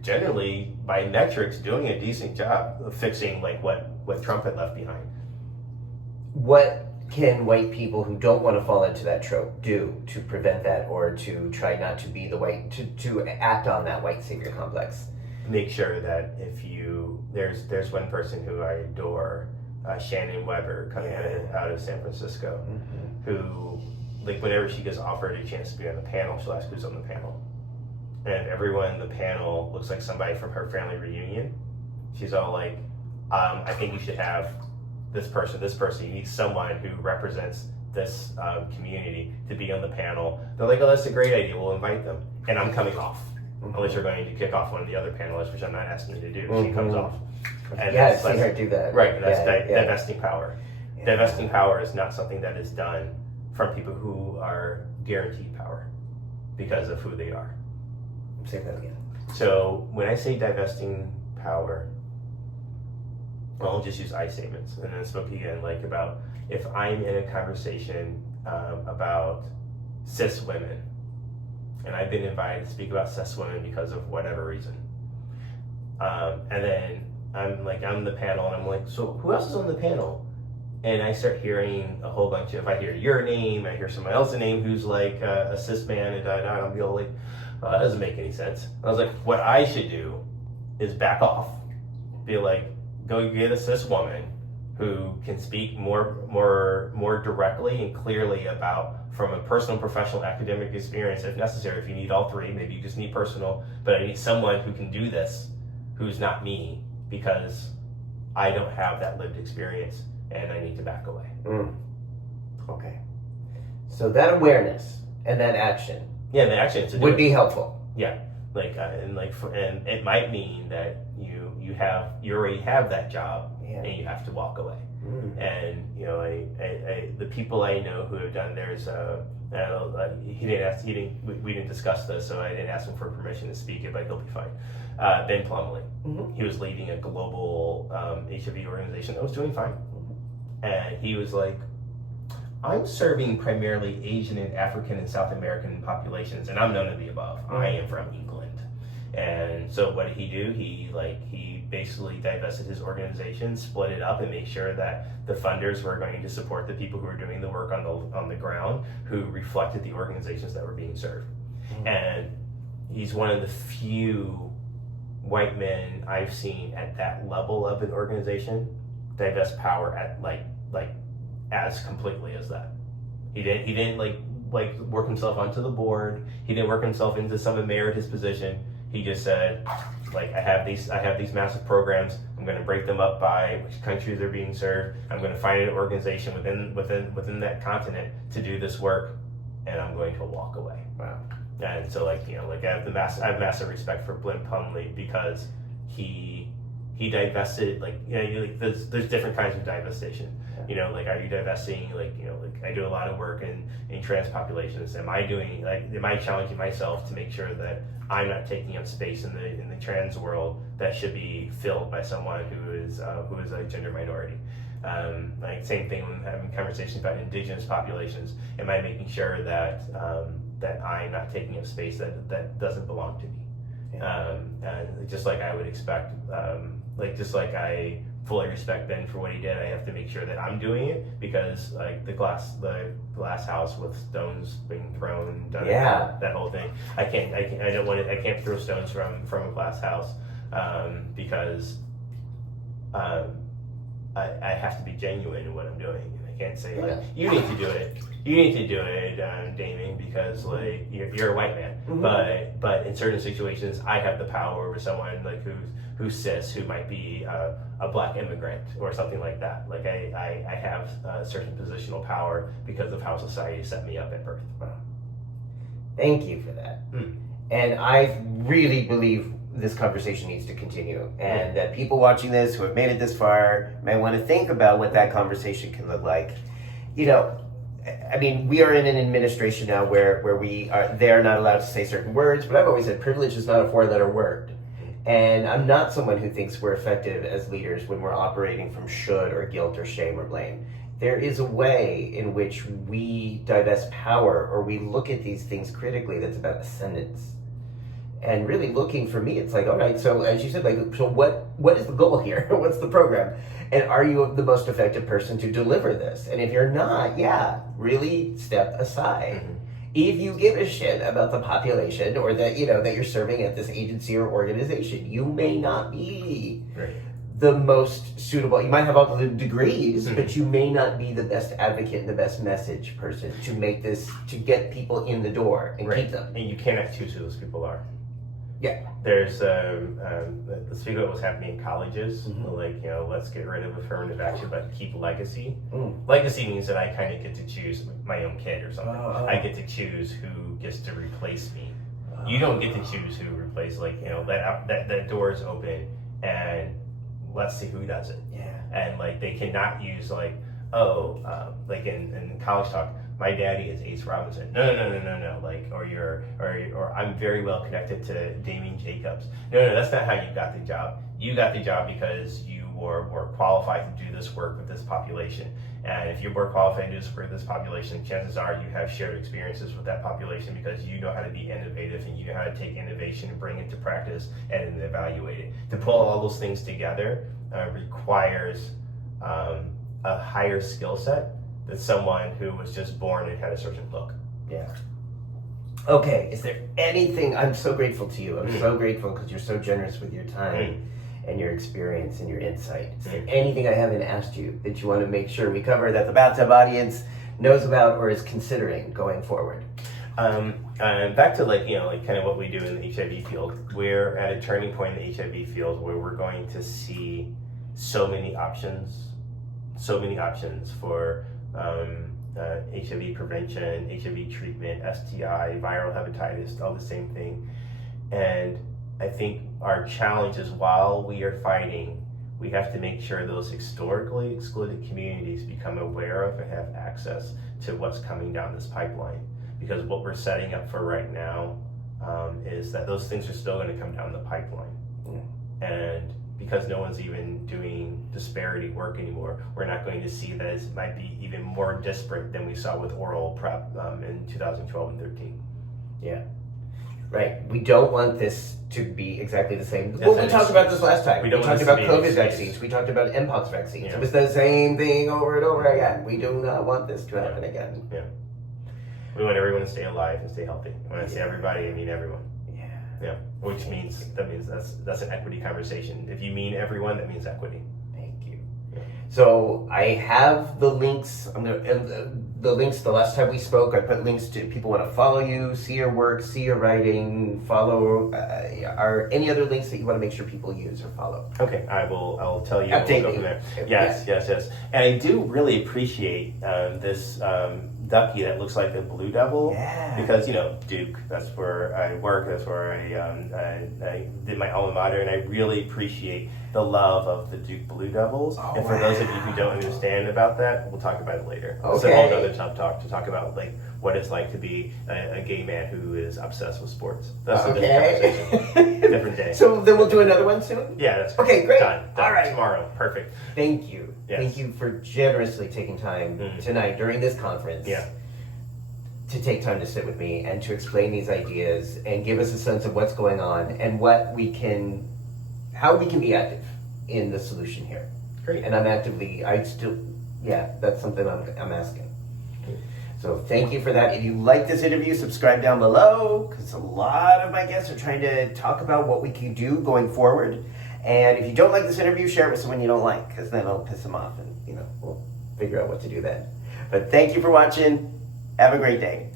generally by metrics doing a decent job of fixing like what Trump had left behind. What can white people who don't want to fall into that trope do to prevent that, or to try not to be the white, to act on that white savior complex? Make sure that there's one person who I adore, Shannon Weber, coming out of San Francisco, who, like, whenever she gets offered a chance to be on the panel, she'll ask who's on the panel. And everyone in the panel looks like somebody from her family reunion. She's all like, I think you should have this person. You need someone who represents this community to be on the panel. They're like, oh, that's a great idea. We'll invite them. And I'm coming off. Unless you're going to kick off one of the other panelists, which I'm not asking you to do. She comes off. And I've seen her do that. Right, and that's divesting power. Yeah. Divesting power is not something that is done from people who are guaranteed power because of who they are. Say that again. So when I say divesting power, I'll just use I statements, and then spoke again, like about if I'm in a conversation about cis women, and I've been invited to speak about cis women because of whatever reason, and then I'm the panel, and I'm like, so who else is on the panel? And I start hearing a whole bunch of, I hear your name, I hear somebody else's name who's like a cis man, and I'll be all like, oh, that doesn't make any sense. I was like, what I should do is back off, be like, go get a cis woman who can speak more directly and clearly about, from a personal, professional, academic experience, if necessary. If you need all three, maybe you just need personal, but I need someone who can do this, who's not me, because I don't have that lived experience and I need to back away. Okay. So that awareness and that action. Yeah, the action would be helpful. Yeah, and it might mean that you already have that job, and you have to walk away. And the people I know who have done, there's we didn't discuss this, so I didn't ask him for permission to speak it, but he'll be fine. Ben Plumley, he was leading a global HIV organization that was doing fine, and he was like, I'm serving primarily Asian and African and South American populations, and I'm none of the above. I am from England. And so what did he do? He basically divested his organization, split it up, and made sure that the funders were going to support the people who were doing the work on the ground, who reflected the organizations that were being served. And he's one of the few white men I've seen at that level of an organization divest power at like as completely as that. He didn't work himself onto the board. He didn't work himself into some emeritus position. He just said, I have these massive programs. I'm going to break them up by which countries they're being served. I'm going to find an organization within that continent to do this work, and I'm going to walk away. Wow. And so I have massive respect for Ben Plumley, because he divested, there's different kinds of divestation. Are you divesting, I do a lot of work in trans populations. Am I challenging myself to make sure that I'm not taking up space in the trans world that should be filled by someone who is a gender minority? Like same thing when having conversations about indigenous populations. Am I making sure that that I'm not taking up space that doesn't belong to me? And just like I would expect, just like I fully respect Ben for what he did, I have to make sure that I'm doing it, because like the glass house with stones being thrown, that whole thing. I can't throw stones from a glass house, because I have to be genuine in what I'm doing. And I can't say like, you need to do it, Damon, because like you're a white man. Mm-hmm. But in certain situations, I have the power over someone like who's cis, who might be a black immigrant or something like that. Like I have a certain positional power because of how society set me up at birth. Wow. Thank you for that. And I really believe this conversation needs to continue, and that people watching this who have made it this far may want to think about what that conversation can look like. You know, I mean, we are in an administration now where they're not allowed to say certain words, but I've always said privilege is not a 4-letter word. And I'm not someone who thinks we're effective as leaders when we're operating from should or guilt or shame or blame. There is a way in which we divest power, or we look at these things critically, that's about ascendance. And really looking, for me, it's like, all right, so as you said, like, so what is the goal here? What's the program? And are you the most effective person to deliver this? And if you're not, really step aside. Mm-hmm. If you give a shit about the population, or that, that you're serving at this agency or organization, you may not be the most suitable. You might have all the degrees, but you may not be the best advocate and the best message person to make this, to get people in the door and keep them. And you cannot choose who those people are. Yeah. There's let's speak about what's happening in colleges. Like, let's get rid of affirmative action, but keep legacy. Legacy means that I kind of get to choose my own kid or something. I get to choose who gets to replace me. You don't get to choose who replaces. Like, that door is open, and let's see who does it. Yeah. And like, they cannot use like, like in college talk, my daddy is Ace Robinson. No. Like, or I'm very well connected to Damon Jacobs. No, that's not how you got the job. You got the job because you were qualified to do this work with this population. And if you're more qualified to do this work with this population, chances are you have shared experiences with that population, because you know how to be innovative, and you know how to take innovation and bring it to practice and then evaluate it. To pull all those things together requires a higher skill set than someone who was just born and had a certain look. Yeah. Okay, is there anything, I'm so grateful to you. I'm so grateful because you're so generous with your time and your experience and your insight. Is there anything I haven't asked you that you want to make sure we cover, that the Bathtub audience knows about or is considering going forward? Back to kind of what we do in the HIV field. We're at a turning point in the HIV field where we're going to see so many options for HIV prevention, HIV treatment, STI, viral hepatitis, all the same thing. And I think our challenge is, while we are fighting, we have to make sure those historically excluded communities become aware of and have access to what's coming down this pipeline. Because what we're setting up for right now is that those things are still going to come down the pipeline. And because no one's even doing disparity work anymore, we're not going to see that it might be even more disparate than we saw with oral PrEP in 2012 and 13. Yeah. Right. We don't want this to be exactly the same. Well, we talked about this last time. We talked about COVID vaccines. We talked about Mpox vaccines. Yeah. It was the same thing over and over again. We do not want this to happen again. Yeah. We want everyone to stay alive and stay healthy. When I say everybody, I mean everyone. Yeah, which means that's an equity conversation. If you mean everyone, that means equity. Thank you. Yeah. So I have the links. The links. The last time we spoke, I put links to people want to follow you, see your work, see your writing, follow. Are any other links that you want to make sure people use or follow? Okay, I'll tell you. Update we'll go from there. Yes. And I do really appreciate ducky that looks like a blue devil. Yeah. Because, Duke, that's where I work, that's where I did my alma mater, and I really appreciate the love of the Duke Blue Devils. Oh, and for those of you who don't understand about that, we'll talk about it later. Okay. It's a whole other talk to talk about like what it's like to be a gay man who is obsessed with sports. That's a different conversation. Different day. So then we'll do another one soon? Yeah, that's okay, great. Done. All right. Tomorrow. Perfect. Thank you. Yes. Thank you for generously taking time tonight during this conference to take time to sit with me and to explain these ideas and give us a sense of what's going on and how we can be active in the solution here. Great. And that's something I'm asking. So thank you for that. If you like this interview, subscribe down below, because a lot of my guests are trying to talk about what we can do going forward. And if you don't like this interview, share it with someone you don't like, because then it'll piss them off, and we'll figure out what to do then. But thank you for watching. Have a great day.